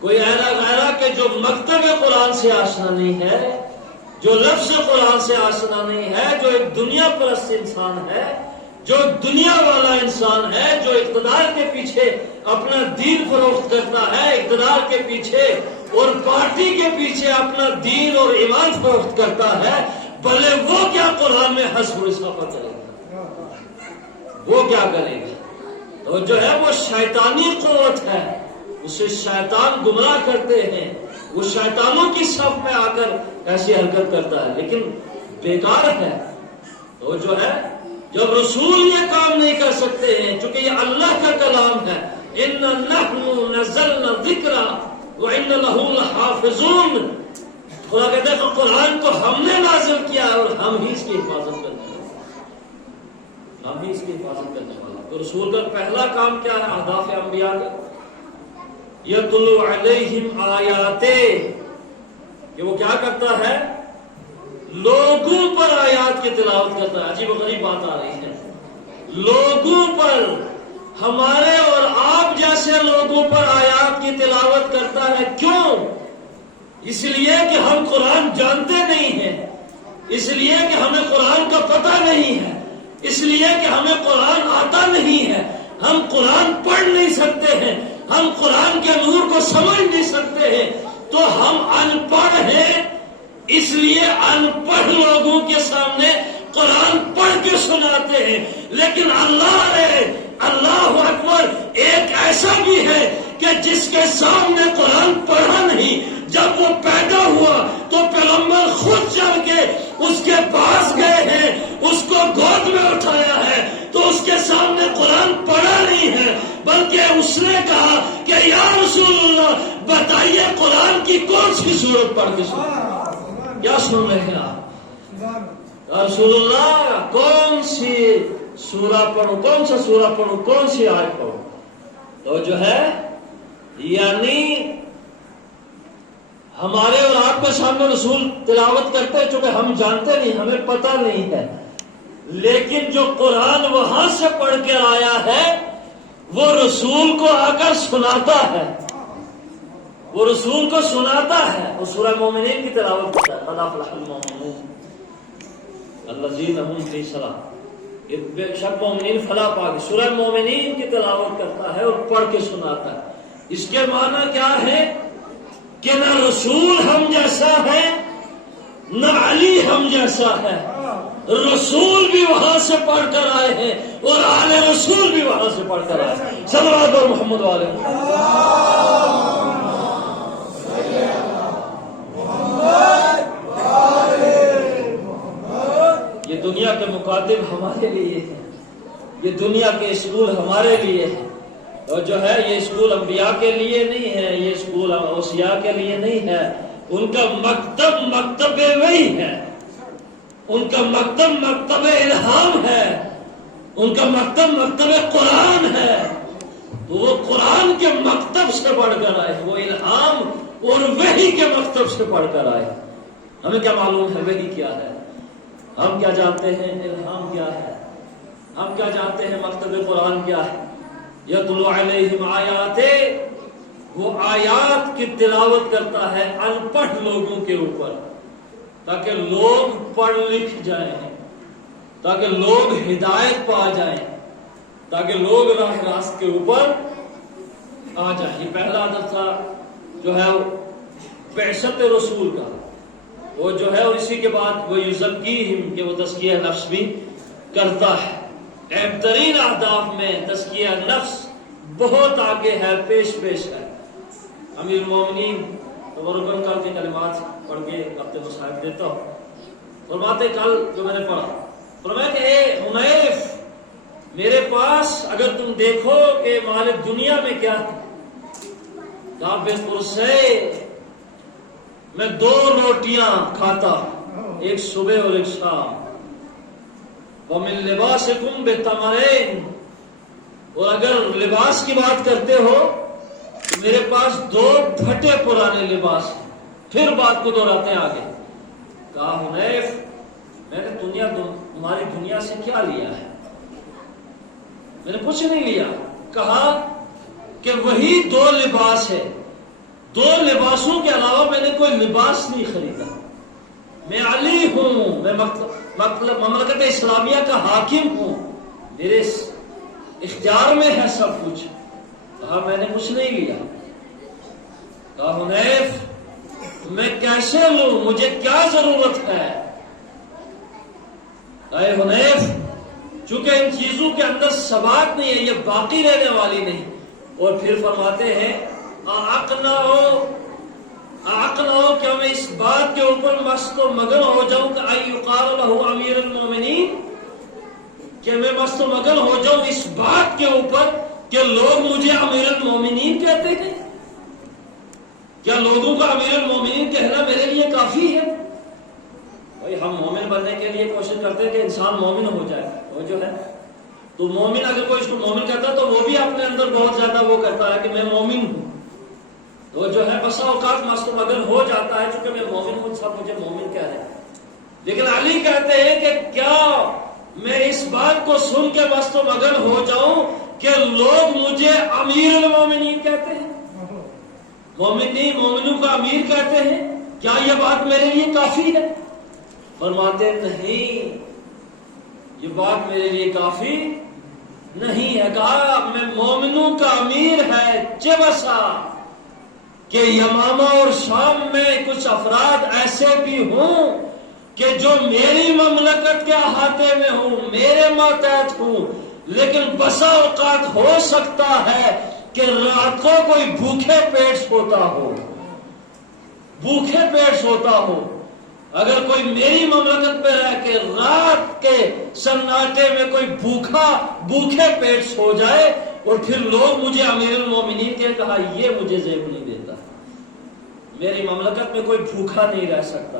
کوئی ایرا غیرہ کہ جو مکتب قرآن سے آشنا نہیں ہے، جو لفظ قرآن سے آشنا نہیں ہے، جو ایک دنیا پرست انسان ہے، جو دنیا والا انسان ہے، جو اقتدار کے پیچھے اپنا دین فروخت کرتا ہے، اقتدار کے پیچھے اور پارٹی کے پیچھے اپنا دین اور ایمان فروخت کرتا ہے، بھلے وہ کیا قرآن میں حذف و اضافہ کرے گا؟ وہ کیا کرے گا؟ تو جو ہے وہ شیطانی قوت ہے، اسے شیطان گمراہ کرتے ہیں. وہ شیطانوں کی صف میں آ کر ایسی حرکت کرتا ہے، لیکن بیکار ہے. تو جو ہے جب رسول یہ کام نہیں کر سکتے ہیں، چونکہ یہ اللہ کا کلام ہے، اِنَّا نَحْنُ نَزَّلْنَا الذِّكْرَ وَإِنَّا لَهُ لَحَافِظُونَ. خدا کہتے ہیں کہ قرآن کو ہم نے نازل کیا اور ہم ہی اس کی حفاظت کرتے ہیں. ہم ہی اس کی حفاظت کرنے والا. تو رسول کا پہلا کام کیا ہے اہداف انبیاء کا؟ یتلو علیہم آیاتِ، کہ وہ کیا کرتا ہے؟ لوگوں پر آیات کی تلاوت کرتا ہے. عجیب و غریب بات آ رہی ہے. لوگوں پر، ہمارے اور آپ جیسے لوگوں پر آیات کی تلاوت کرتا ہے. کیوں؟ اس لیے کہ ہم قرآن جانتے نہیں ہیں، اس لیے کہ ہمیں قرآن کا پتہ نہیں ہے، اس لیے کہ ہمیں قرآن آتا نہیں ہے، ہم قرآن پڑھ نہیں سکتے ہیں، ہم قرآن کے نور کو سمجھ نہیں سکتے ہیں، تو ہم ان پڑھ ہیں. اس لیے ان پڑھ لوگوں کے سامنے قرآن پڑھ کے سناتے ہیں. لیکن اللہ اکبر ایک ایسا بھی ہے کہ جس کے سامنے قرآن پڑھا نہیں، جب وہ پیدا ہوا تو پیغمبر خود چل کے اس کے پاس گئے ہیں، اس کو گود میں اٹھایا ہے، تو اس کے سامنے قرآن پڑھا نہیں ہے، بلکہ اس نے کہا کہ یا رسول اللہ بتائیے قرآن کی کون سی سورت پڑھ کے سنیں. کیا سن رہے ہیں آپ؟ یا رسول اللہ کون سی سورہ پڑھو، کون سا سورہ پڑھو، کون سی آیت پڑھو؟ تو جو ہے یعنی ہمارے اور آپ کے سامنے رسول تلاوت کرتے ہیں، چونکہ ہم جانتے نہیں، ہمیں پتہ نہیں ہے. لیکن جو قرآن وہاں سے پڑھ کے آیا ہے وہ رسول کو آ کر سناتا ہے، وہ رسول کو سناتا ہے. وہ سورہ مومنین کی تلاوت کرتا ہے. قد افلح المؤمنون الذین هم فی صلاۃ، بے شک مومنین فلاح پا گئے. سورہ مومنین کی تلاوت کرتا ہے اور پڑھ کے سناتا ہے. اس کے معنی کیا ہے کہ نہ رسول ہم جیسا ہے نہ علی ہم جیسا ہے. رسول بھی وہاں سے پڑھ کر آئے ہیں اور آل رسول بھی وہاں سے پڑھ کر آئے ہیں. صلوات اور محمد والے یہ دنیا کے مکاتب ہمارے لیے ہے، یہ دنیا کے اسکول ہمارے لیے ہے. اور جو ہے یہ اسکول انبیاء کے لیے نہیں ہے، یہ اسکول اوصیاء کے لیے نہیں ہے. ان کا مکتب وحی ہے، ان کا مکتب الہام ہے، ان کا مکتب قرآن ہے. تو وہ قرآن کے مکتب سے پڑھ کر آئے، وہ الہام اور وحی کے مکتب سے پڑھ کر آئے. ہمیں کیا معلوم ہے وحی کیا ہے؟ ہم کیا جانتے ہیں الہام کیا ہے؟ ہم کیا جانتے ہیں مکتب قرآن کیا ہے؟ یتلو علیہم آیات، وہ آیات کی تلاوت کرتا ہے ان پڑھ لوگوں کے اوپر، تاکہ لوگ پڑھ لکھ جائیں، تاکہ لوگ ہدایت پا جائیں، تاکہ لوگ راہ راست کے اوپر آ جائیں. یہ پہلا عدد تھا جو ہے بعثت رسول کا، وہ جو ہے، اور اسی کے بعد وہ یزکیہم کہ وہ تزکیہ نفس بھی کرتا ہے. اہم ترین اہداف میں تزکیہ نفس بہت آگے ہے، پیش ہے. امیر المومنین تبرکاً کل کے کلمات پڑھ کے اپنے مصاحب دیتا ہوں. فرماتے کل جو میں نے پڑھا، فرمایا کہ اے حنیف میرے پاس اگر تم دیکھو کہ مال دنیا میں کیا ہے، کعبے پرسے میں 2 روٹیاں کھاتا، ایک صبح اور ایک شام. وَمِن لِبَاسِكُمْ بِالتَّمَرَيْنِ، اور اگر لباس کی بات کرتے ہو تو میرے پاس 2 پھٹے پرانے لباس ہیں. پھر بات کو دہراتے ہیں آگے. کہا حنیف میں نے تمہاری دنیا سے کیا لیا ہے؟ میں نے کچھ نہیں لیا. کہا کہ وہی 2 لباس ہے، 2 لباسوں کے علاوہ میں نے کوئی لباس نہیں خریدا. میں علی ہوں، میں مملکت اسلامیہ کا حاکم ہوں، میرے اختیار میں ہے سب کچھ. کہا میں نے کچھ نہیں لیا. کہا حنیف میں کیسے لوں، مجھے کیا ضرورت ہے؟ اے حنیف چونکہ ان چیزوں کے اندر ثبات نہیں ہے، یہ باقی رہنے والی نہیں. اور پھر فرماتے ہیں عقل ہو کہ میں اس بات کے اوپر مست و مگن ہو جاؤں کہ یقال له امیر المومنین، کہ میں مست و مگن ہو جاؤں اس بات کے اوپر کہ لوگ مجھے امیر المومنین کہتے ہیں. کیا لوگوں کا امیر المومنین کہنا میرے لیے کافی ہے؟ بھائی ہم مومن بننے کے لیے کوشش کرتے ہیں کہ انسان مومن ہو جائے، وہ جو ہے تو مومن اگر کوئی اس کو مومن کہتا ہے تو وہ بھی اپنے اندر بہت زیادہ وہ کہتا ہے کہ میں مومن ہوں. تو جو ہے بسا اوقات مست و مگن ہو جاتا ہے چونکہ میں مومن ہوں، سب مجھے مومن کہہ رہے ہیں. لیکن علی کہتے ہیں کہ کیا میں اس بات کو سن کے مست و مگن ہو جاؤں کہ لوگ مجھے امیر المومنین کہتے ہیں، مومنوں کا امیر کہتے ہیں، کیا یہ بات میرے لیے کافی ہے؟ فرماتے نہیں، یہ بات میرے لیے کافی نہیں ہے. کہا میں مومنوں کا امیر ہے چہ بسا کہ یمامہ اور شام میں کچھ افراد ایسے بھی ہوں کہ جو میری مملکت کے احاطے میں ہوں، میرے ماتحت ہوں، لیکن بسا اوقات ہو سکتا ہے کہ رات کو کوئی بھوکے پیٹ سوتا ہو. اگر کوئی میری مملکت پہ رہ کے رات کے سناٹے میں کوئی بھوکے پیٹ سو جائے اور پھر لوگ مجھے امیر المومنین کے کہا، یہ مجھے زیب نہیں دیتا. میری مملکت میں کوئی بھوکا نہیں رہ سکتا.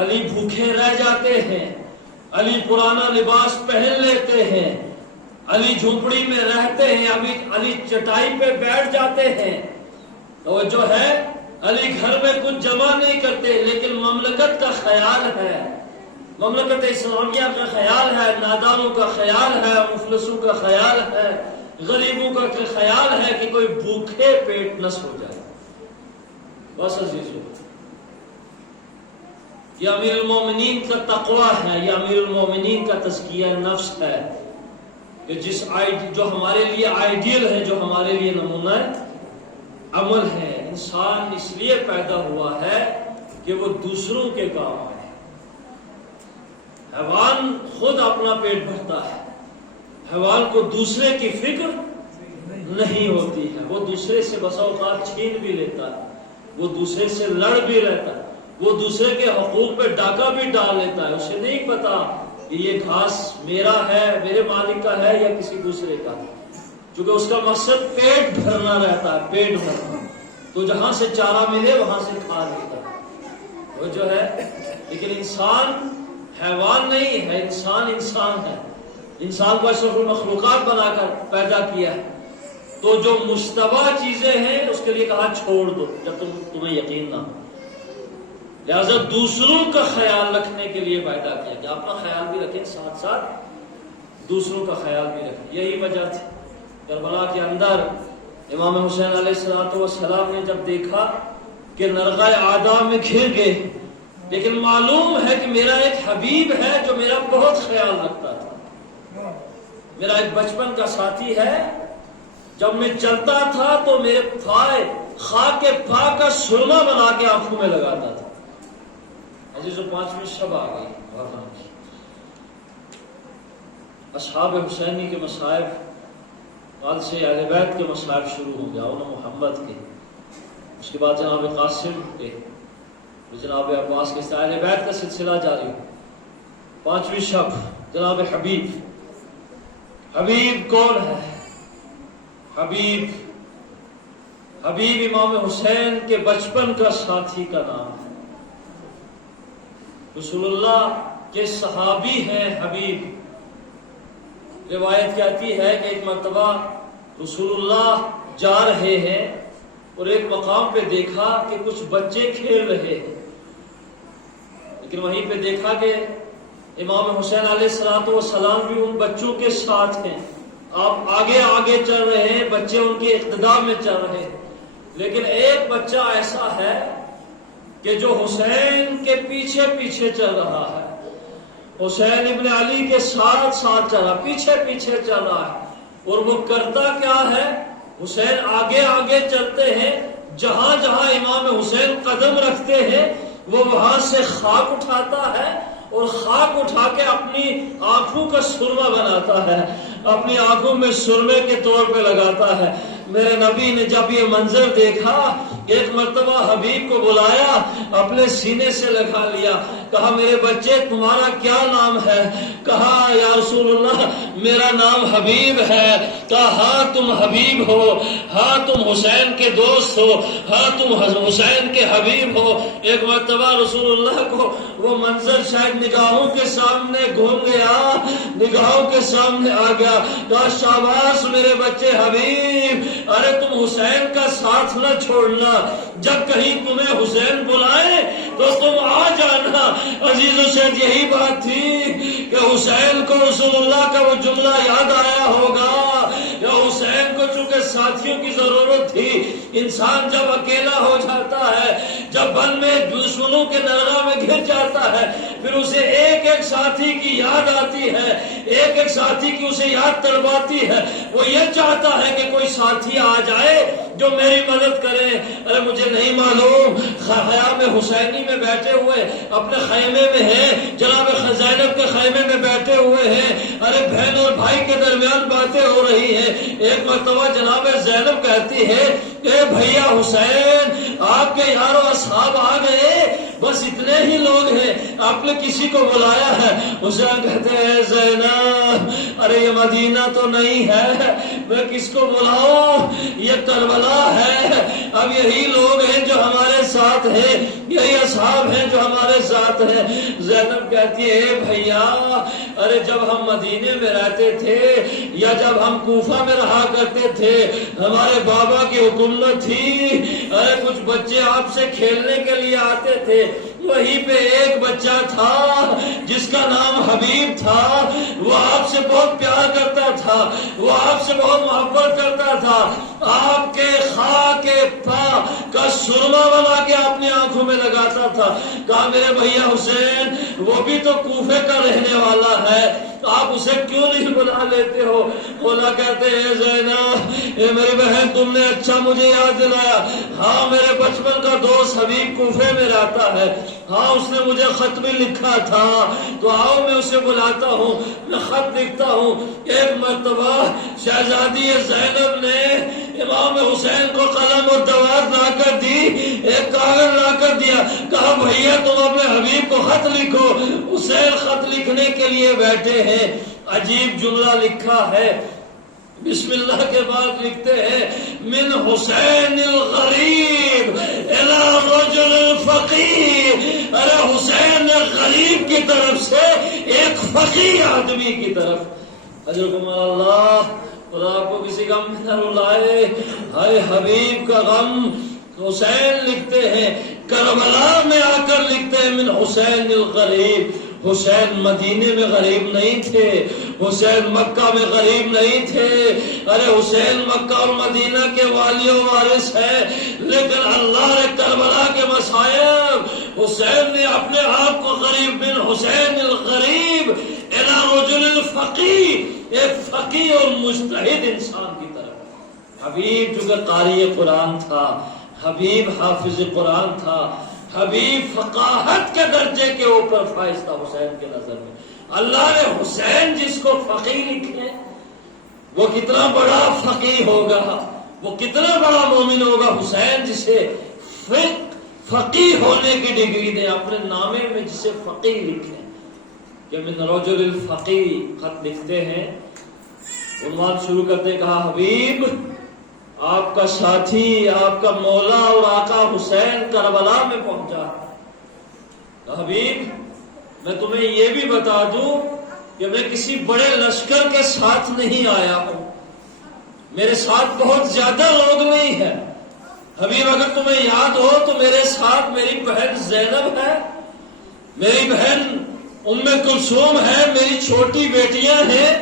علی بھوکے رہ جاتے ہیں، علی پرانا لباس پہن لیتے ہیں، علی جھونپڑی میں رہتے ہیں، علی چٹائی پہ بیٹھ جاتے ہیں. تو جو ہے علی گھر میں کچھ جمع نہیں کرتے، لیکن مملکت کا خیال ہے، مملکت اسلامیہ کا خیال ہے، نادانوں کا خیال ہے، مفلسوں کا خیال ہے، غریبوں کا خیال ہے کہ کوئی بھوکے پیٹ نہ سو جائے. بس عزیزو، یہ امیر المومنین کا تقوی ہے، یہ امیر المومنین کا تزکیہ نفس ہے کہ جو ہمارے لیے آئیڈیل ہے، جو ہمارے لیے نمونہ عمل ہے. انسان اس لیے پیدا ہوا ہے کہ وہ دوسروں کے کام آئے. حیوان خود اپنا پیٹ بھرتا ہے، حیوان کو دوسرے کی فکر نہیں ہوتی ہے. وہ دوسرے سے بسا اوقات چھین بھی لیتا ہے، وہ دوسرے سے لڑ بھی رہتا ہے، وہ دوسرے کے حقوق پہ ڈاکہ بھی ڈال لیتا ہے. اسے نہیں پتا کہ یہ گھاس میرا ہے، میرے مالک کا ہے یا کسی دوسرے کا، کیونکہ اس کا مقصد پیٹ بھرنا رہتا ہے، پیٹ بھرنا. تو جہاں سے چارہ ملے وہاں سے کھا لیتا ہے وہ جو ہے. لیکن انسان حیوان نہیں ہے، انسان ہے. انسان کو اشرف المخلوقات بنا کر پیدا کیا ہے. تو جو مشتبہ چیزیں ہیں اس کے لیے کہا چھوڑ دو جب تمہیں یقین نہ ہو. لہذا دوسروں کا خیال رکھنے کے لیے پیدا کیا کہ اپنا خیال بھی رکھیں، ساتھ ساتھ دوسروں کا خیال بھی رکھیں. یہی وجہ تھی کربلا کے اندر امام حسین علیہ السلام نے جب دیکھا کہ نرغہ اعداء میں گھر گئے، لیکن معلوم ہے کہ میرا ایک حبیب ہے جو میرا بہت خیال رکھتا تھا، میرا ایک بچپن کا ساتھی ہے، جب میں چلتا تھا تو میرے پائے خاک پا کا سرما بنا کے آنکھوں میں لگاتا تھا. عزیزو، 5ویں شب آ گئی محرم کی. اصحاب حسینی کے مصائب، بعد سے اہل بیت کے مصائب شروع ہو گیا، انہوں محمد کے، اس کے بعد جناب قاسم کے، جناب عباس کے، اہل بیت کا سلسلہ جاری ہو. 5ویں شب جناب حبیب کون ہے؟ حبیب امام حسین کے بچپن کا ساتھی کا نام ہے. رسول اللہ کے صحابی ہیں حبیب. روایت کہتی ہے کہ ایک مرتبہ رسول اللہ جا رہے ہیں اور ایک مقام پہ دیکھا کہ کچھ بچے کھیل رہے ہیں، لیکن وہیں پہ دیکھا کہ امام حسین علیہ السلام بھی ان بچوں کے ساتھ ہیں. آپ آگے آگے چل رہے ہیں، بچے ان کے اقتداء میں چل رہے ہیں، لیکن ایک بچہ ایسا ہے کہ جو حسین کے پیچھے پیچھے چل رہا ہے، حسین ابن علی کے ساتھ ساتھ چل رہا، پیچھے پیچھے چل رہا ہے. اور وہ کرتا کیا ہے؟ حسین آگے آگے چلتے ہیں، جہاں جہاں امام حسین قدم رکھتے ہیں وہ وہاں سے خاک اٹھاتا ہے اور خاک اٹھا کے اپنی آنکھوں کا سرما بناتا ہے، اپنی آنکھوں میں سرمے کے طور پہ لگاتا ہے. میرے نبی نے جب یہ منظر دیکھا ایک مرتبہ حبیب کو بلایا، اپنے سینے سے لگا لیا، کہا میرے بچے تمہارا کیا نام ہے؟ کہا یا رسول اللہ میرا نام حبیب ہے۔ کہا ہاں تم حبیب ہو، ہاں تم حسین کے دوست ہو، ہاں تم حسین کے حبیب ہو۔ ایک مرتبہ رسول اللہ کو وہ منظر شاید نگاہوں کے سامنے گھوم گیا، نگاہوں کے سامنے آ گیا۔ کہا شاباش میرے بچے حبیب، ارے تم حسین کا ساتھ نہ چھوڑنا، جب کہیں تمہیں حسین بلائے تو تم آ جانا۔ عزیز و شاید یہی بات تھی کہ حسین کو رسول اللہ کا وہ جملہ یاد آیا ہوگا، یا حسین کو چونکہ ساتھیوں کی ضرورت تھی۔ انسان جب اکیلا ہو جاتا ہے، جب بن میں دشمنوں کے نرغہ میں گر جاتا ہے، پھر اسے ایک ایک ساتھی کی یاد آتی ہے، ایک ایک ساتھی کی اسے یاد تڑپاتی ہے۔ وہ یہ چاہتا ہے کہ کوئی ساتھی آ جائے جو میری مدد کرے۔ ارے مجھے نہیں معلوم خیام حسینی میں بیٹھے ہوئے اپنے خیمے میں ہیں، جناب زینب کے خیمے میں بیٹھے ہوئے ہیں، ارے بہن اور بھائی کے درمیان باتیں ہو رہی ہیں۔ ایک مرتبہ جناب زینب کہتی ہے اے بھیا حسین آپ کے یارو اصحاب آ گئے، بس اتنے ہی لوگ ہیں، آپ نے کسی کو بلایا ہے؟ حسین کہتے ہیں زینب ارے یہ مدینہ تو نہیں ہے، میں کس کو بلاؤں، یہ کربلا ہے، اب یہی لوگ ہیں جو ہمارے ساتھ ہیں، یہی اصحاب ہیں جو ہمارے ساتھ ہیں۔ زینب کہتی ہے اے بھیا ارے جب ہم مدینے میں رہتے تھے یا جب ہم کوفہ میں رہا کرتے تھے، ہمارے بابا کی حکومت تھی، ارے کچھ بچے آپ سے کھیلنے کے لیے آتے تھے، وہیں پہ ایک بچہ تھا جس کا نام حبیب تھا، وہ آپ سے بہت پیار کرتا تھا، وہ آپ سے بہت محبت کرتا تھا، آپ کے خاک پا کا سرما بنا کے اپنی آنکھوں میں لگاتا تھا۔ کہا میرے بھیا حسین وہ بھی تو کوفے کا رہنے والا ہے، آپ اسے کیوں نہیں بلا لیتے ہو؟ بولا کہتے ہیں زینب اے میری بہن تم نے اچھا مجھے یاد دلایا، ہاں میرے بچپن کا دوست حبیب کوفے میں رہتا ہے، ہاں اس نے مجھے خط بھی لکھا تھا، تو آؤ میں اسے بلاتا ہوں، میں خط لکھتا ہوں۔ ایک مرتبہ شہزادی زینب نے امام حسین کو قلم اور دوات لا کر دی، ایک کاغذ لا کر دیا، کہا بھیا تم اپنے حبیب کو خط لکھو۔ حسین خط لکھنے کے لیے بیٹھے ہیں، عجیب جملہ لکھا ہے، بسم اللہ کے بعد لکھتے ہیں من حسین الغریب الی رجل الفقیر، ارے حسین غریب کی طرف سے ایک فقیر آدمی کی طرف۔ اجرکم اللہ، خدا آپ کو کسی غم میں نہ رلائے، ہائے حبیب کا غم۔ حسین لکھتے ہیں کربلا میں آ کر لکھتے ہیں من حسین الغریب، حسین مدینے میں غریب نہیں تھے، حسین مکہ میں غریب نہیں تھے، ارے حسین مکہ اور مدینہ کے والی و وارث ہے، لیکن اللہ نے کربلا کے مصائب حسین نے اپنے آپ کو غریب بن حسین الغریب الی رجل الفقیر، ایک فقیر اور مجتہد انسان کی طرف۔ حبیب جو کہ قاری قرآن تھا، حبیب حافظ قرآن تھا، حبیب فقاہت کے درجے کے اوپر فائز تھا حسین کے نظر میں۔ اللہ نے حسین جس کو فقیر لکھے وہ کتنا بڑا فقیر ہوگا، وہ کتنا بڑا مومن ہوگا۔ حسین جسے فقیر ہونے کی ڈگری دے، اپنے نامے میں جسے فقیر لکھے، کہ من رجل الفقیر خط لکھتے ہیں، عنوان شروع کرتے کہا حبیب آپ کا ساتھی، آپ کا مولا اور آقا حسین کربلا میں پہنچا۔ حبیب میں تمہیں یہ بھی بتا دوں کہ میں کسی بڑے لشکر کے ساتھ نہیں آیا ہوں، میرے ساتھ بہت زیادہ لوگ نہیں ہیں۔ حبیب اگر تمہیں یاد ہو تو میرے ساتھ میری بہن زینب ہے، میری بہن ام کلثوم ہے، میری چھوٹی بیٹیاں ہیں،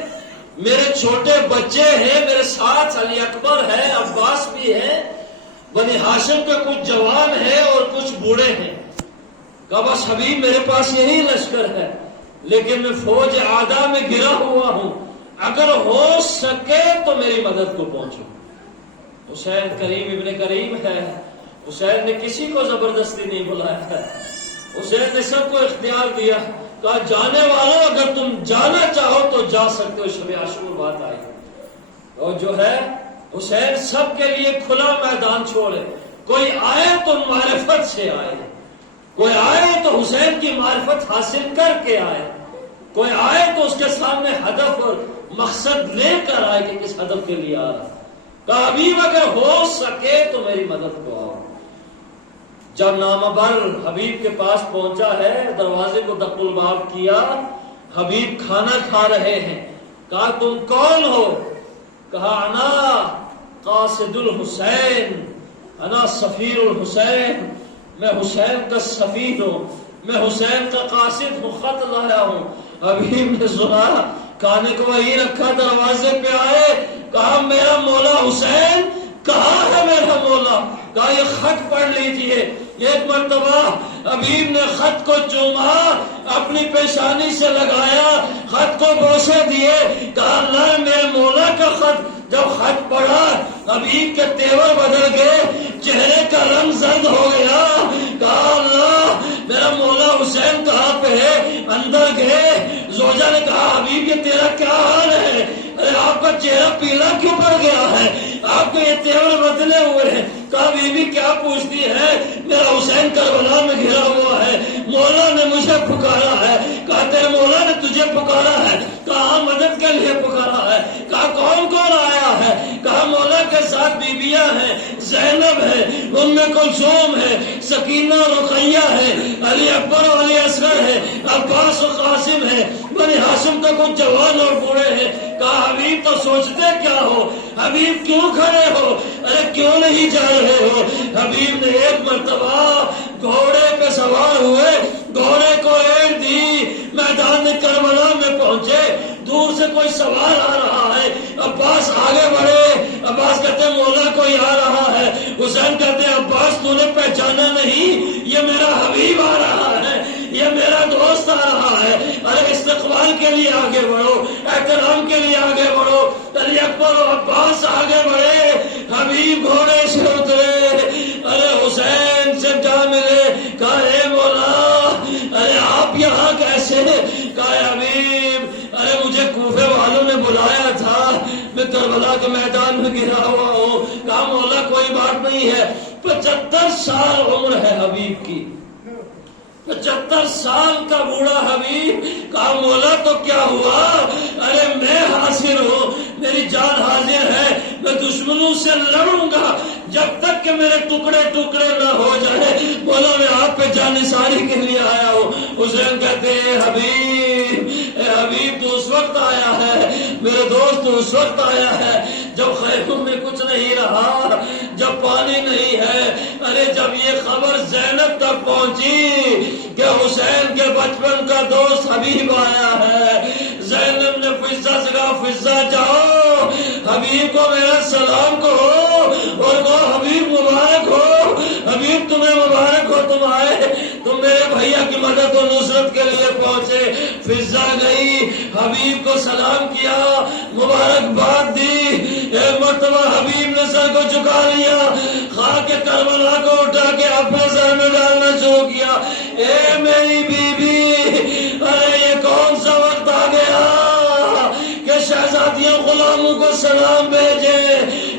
میرے چھوٹے بچے ہیں، میرے ساتھ علی اکبر ہے، عباس بھی ہے، بنی ہاشم کے کچھ جوان ہیں اور کچھ بوڑھے ہیں۔ کہا بس حبیب میرے پاس یہی لشکر ہے، لیکن میں فوج آدھا میں گرا ہوا ہوں، اگر ہو سکے تو میری مدد کو پہنچو۔ حسین کریم ابن کریم ہے، حسین نے کسی کو زبردستی نہیں بلایا ہے، حسین نے سب کو اختیار دیا، کہا جانے والوں اگر تم جانا چاہو تو جا سکتے ہو۔ شب عاشور بات آئی اور جو ہے حسین سب کے لیے کھلا میدان چھوڑے، کوئی آئے تو معرفت سے آئے، کوئی آئے تو حسین کی معرفت حاصل کر کے آئے، کوئی آئے تو اس کے سامنے ہدف اور مقصد لے کر آئے کہ کس ہدف کے لیے آ رہا ہے۔ کہا حبیب اگر ہو سکے تو میری مدد کو آؤ۔ جب نامہ بر حبیب کے پاس پہنچا ہے، دروازے کو دق الباب کیا، حبیب کھانا کھا رہے ہیں۔ کہا تم کون ہو؟ کہا انا قاصد الحسین، انا سفیر الحسین، میں حسین کا سفیر ہوں، میں حسین کا قاصد ہوں، خط لایا ہوں۔ حبیب نے سنا، کھانے کو وہی رکھا، دروازے پہ آئے، کہا میرا مولا حسین کہاں ہے میرا مولا؟ کہا یہ خط پڑھ لیجئے۔ ایک مرتبہ حبیب نے خط کو چوما، اپنی پیشانی سے لگایا، خط کو بوسے دیے، کہا اللہ میرے مولا کا خط۔ جب خط پڑھا حبیب کے تیور بدل گئے، چہرے کا رنگ زرد ہو گیا۔ کہا اللہ میرا مولا حسین کہاں پہ ہے؟ اندر گئے، زوجہ نے کہا حبیب یہ تیرا کیا حال ہے؟ ارے آپ کا چہرہ پیلا کیوں پڑ گیا ہے؟ آپ کے یہ تیور بدلے ہوئے ہیں۔ کہا بیوی کیا پوچھتی ہے؟ میرا حسین کربلا میں گھرا ہوا ہے، مولا نے مجھے پکارا ہے۔ کہا تیرے مولا نے تجھے پکارا ہے؟ کہا مدد کے لیے پکارا ہے۔ کہا کون کون آیا ہے؟ کہا مولا کے ساتھ بیویاں ہیں، زینب ہے، ام کلثوم ہے، سکینہ رقیہ ہے، علی اکبر اور علی اصغر ہے، عباس و قاسم ہے، بنی ہاشم کا کچھ جوان اور بوڑھے ہیں۔ کہا حبیب تو سوچتے کیا ہو؟ حبیب کیوں کھڑے ہو؟ ارے کیوں نہیں جا رہے ہو؟ حبیب نے ایک مرتبہ گھوڑے پہ سوار ہوئے، گھوڑے کو ایڑ دی، میدان کربلا میں پہنچے۔ دور سے کوئی سوار آ رہا ہے، عباس آگے بڑھے، عباس کہتے مولا کوئی آ رہا ہے۔ حسین کہتے عباس تو نے پہچانا نہیں؟ یہ میرا حبیب آ رہا ہے، یہ میرا دوست آ رہا ہے۔ ارے استقبال کے لیے آگے بڑھو، احترام کے لیے آگے بڑھو۔ علی اکبر اور عباس آگے بڑھے، حبیب گھوڑے سے اترے، ارے حسین سے جا ملے۔ کہا اے مولا ارے آپ یہاں کیسے؟ کہا حبیب ارے مجھے کوفے والوں نے بلایا تھا، میں کربلا کے میدان میں گرا ہوا ہوں۔ کہا مولا کوئی بات نہیں ہے۔ 75 سال عمر ہے حبیب کی، 75 سال کا بوڑھا حبیب۔ کہا مولا تو کیا ہوا؟ ارے میں حاضر ہوں، میری جان حاضر ہے، میں دشمنوں سے لڑوں گا جب تک کہ میرے ٹکڑے ٹکڑے نہ ہو جائے۔ مولا میں آپ پہ جان نثاری کے لیے آیا ہوں۔ حسین کہتے اے حبیب تو اس وقت آیا ہے، میرے دوست تو اس وقت آیا ہے جب خیموں میں کچھ نہیں رہا، جب پانی نہیں ہے۔ ارے جب یہ خبر زینب تک پہنچی کہ حسین کے بچپن کا دوست حبیب آیا ہے، زینب نے فضہ سے کہا فضہ جاؤ حبیب کو میرا سلام کہو اور کہو حبیب مبارک ہو، حبیب تمہیں مبارک ہو، تم آئے، تم میرے بھیا کی مدد و نصرت کے لیے پہنچے۔ فضہ گئی، حبیب کو سلام کیا، مبارکباد دی۔ ایک مرتبہ حبیب نے سر کو جھکا لیا، خاک کربلا کو اٹھا کے اپنے سر میں ڈالنا شروع کیا۔ اے میری بیوی ارے یہ کون سا وقت آ گیا کہ شہزادیوں غلاموں کو سلام بھیجے؟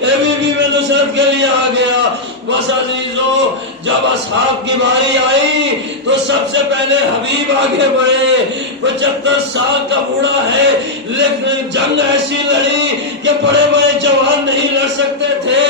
اے بیوی میں نصرت کے لیے آ گیا۔ بس عزیزو جب اصحاب کی باری آئی تو سب سے پہلے حبیب آگے بڑھے۔ 75 سال کا بوڑھا ہے لیکن جنگ ایسی لڑی کہ بڑے بڑے جوان نہیں لڑ سکتے تھے،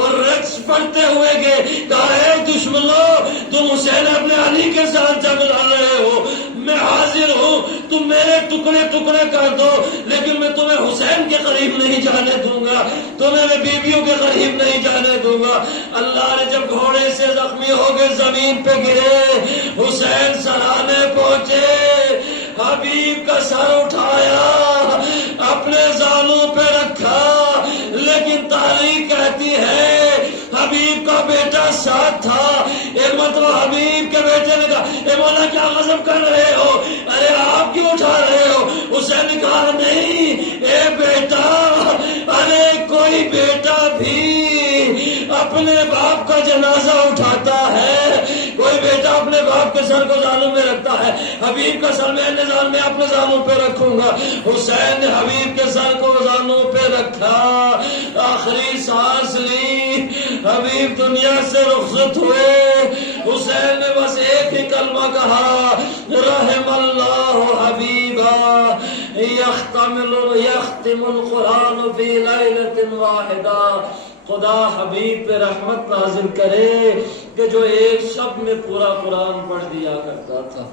اور رقص پڑھتے ہوئے گئے۔ کہا اے دشمنوں تم حسین اپنے علی کے ساتھ جنگ لڑ رہے ہو، میں حاضر ہوں، تم میرے ٹکڑے ٹکڑے کر دو لیکن میں تمہیں حسین کے قریب نہیں جانے دوں گا، تمہیں میں بیویوں کے قریب نہیں جانے دوں گا۔ اللہ نے جب گھوڑے سے زخمی ہو کے زمین پہ گرے، حسین سرانے پہنچے، حبیب کا سر اٹھایا، اپنے زانوں پہ رکھا، لیکن تاریخ کہتی ہے حبیب کا بیٹا ساتھ تھا۔ ایک مرتبہ حبیب کے بیٹے نے کہا اے مولا کیا غضب کر رہے ہو؟ ارے آپ کیوں اٹھا رہے ہو؟ حسین نے کہا نہیں اے بیٹا، ارے کوئی بیٹا بھی اپنے باپ کا جنازہ اٹھاتا ہے، کوئی بیٹا اپنے باپ کے سر کو زانوں میں رکھتا ہے، حبیب کا سر میں نظام میں اپنے زانوں پہ رکھوں گا۔ حسین نے حبیب کے سر کو زانوں پہ رکھا، آخری سانس لی، حبیب دنیا سے رخصت ہوئے، حسین نے بس ایک ہی کلمہ کہا، رحم اللہ حبیبا یختم القرآن فی لیلۃ واحدہ، خدا حبیب پہ رحمت نازل کرے کہ جو ایک شب میں پورا قرآن پڑھ دیا کرتا تھا۔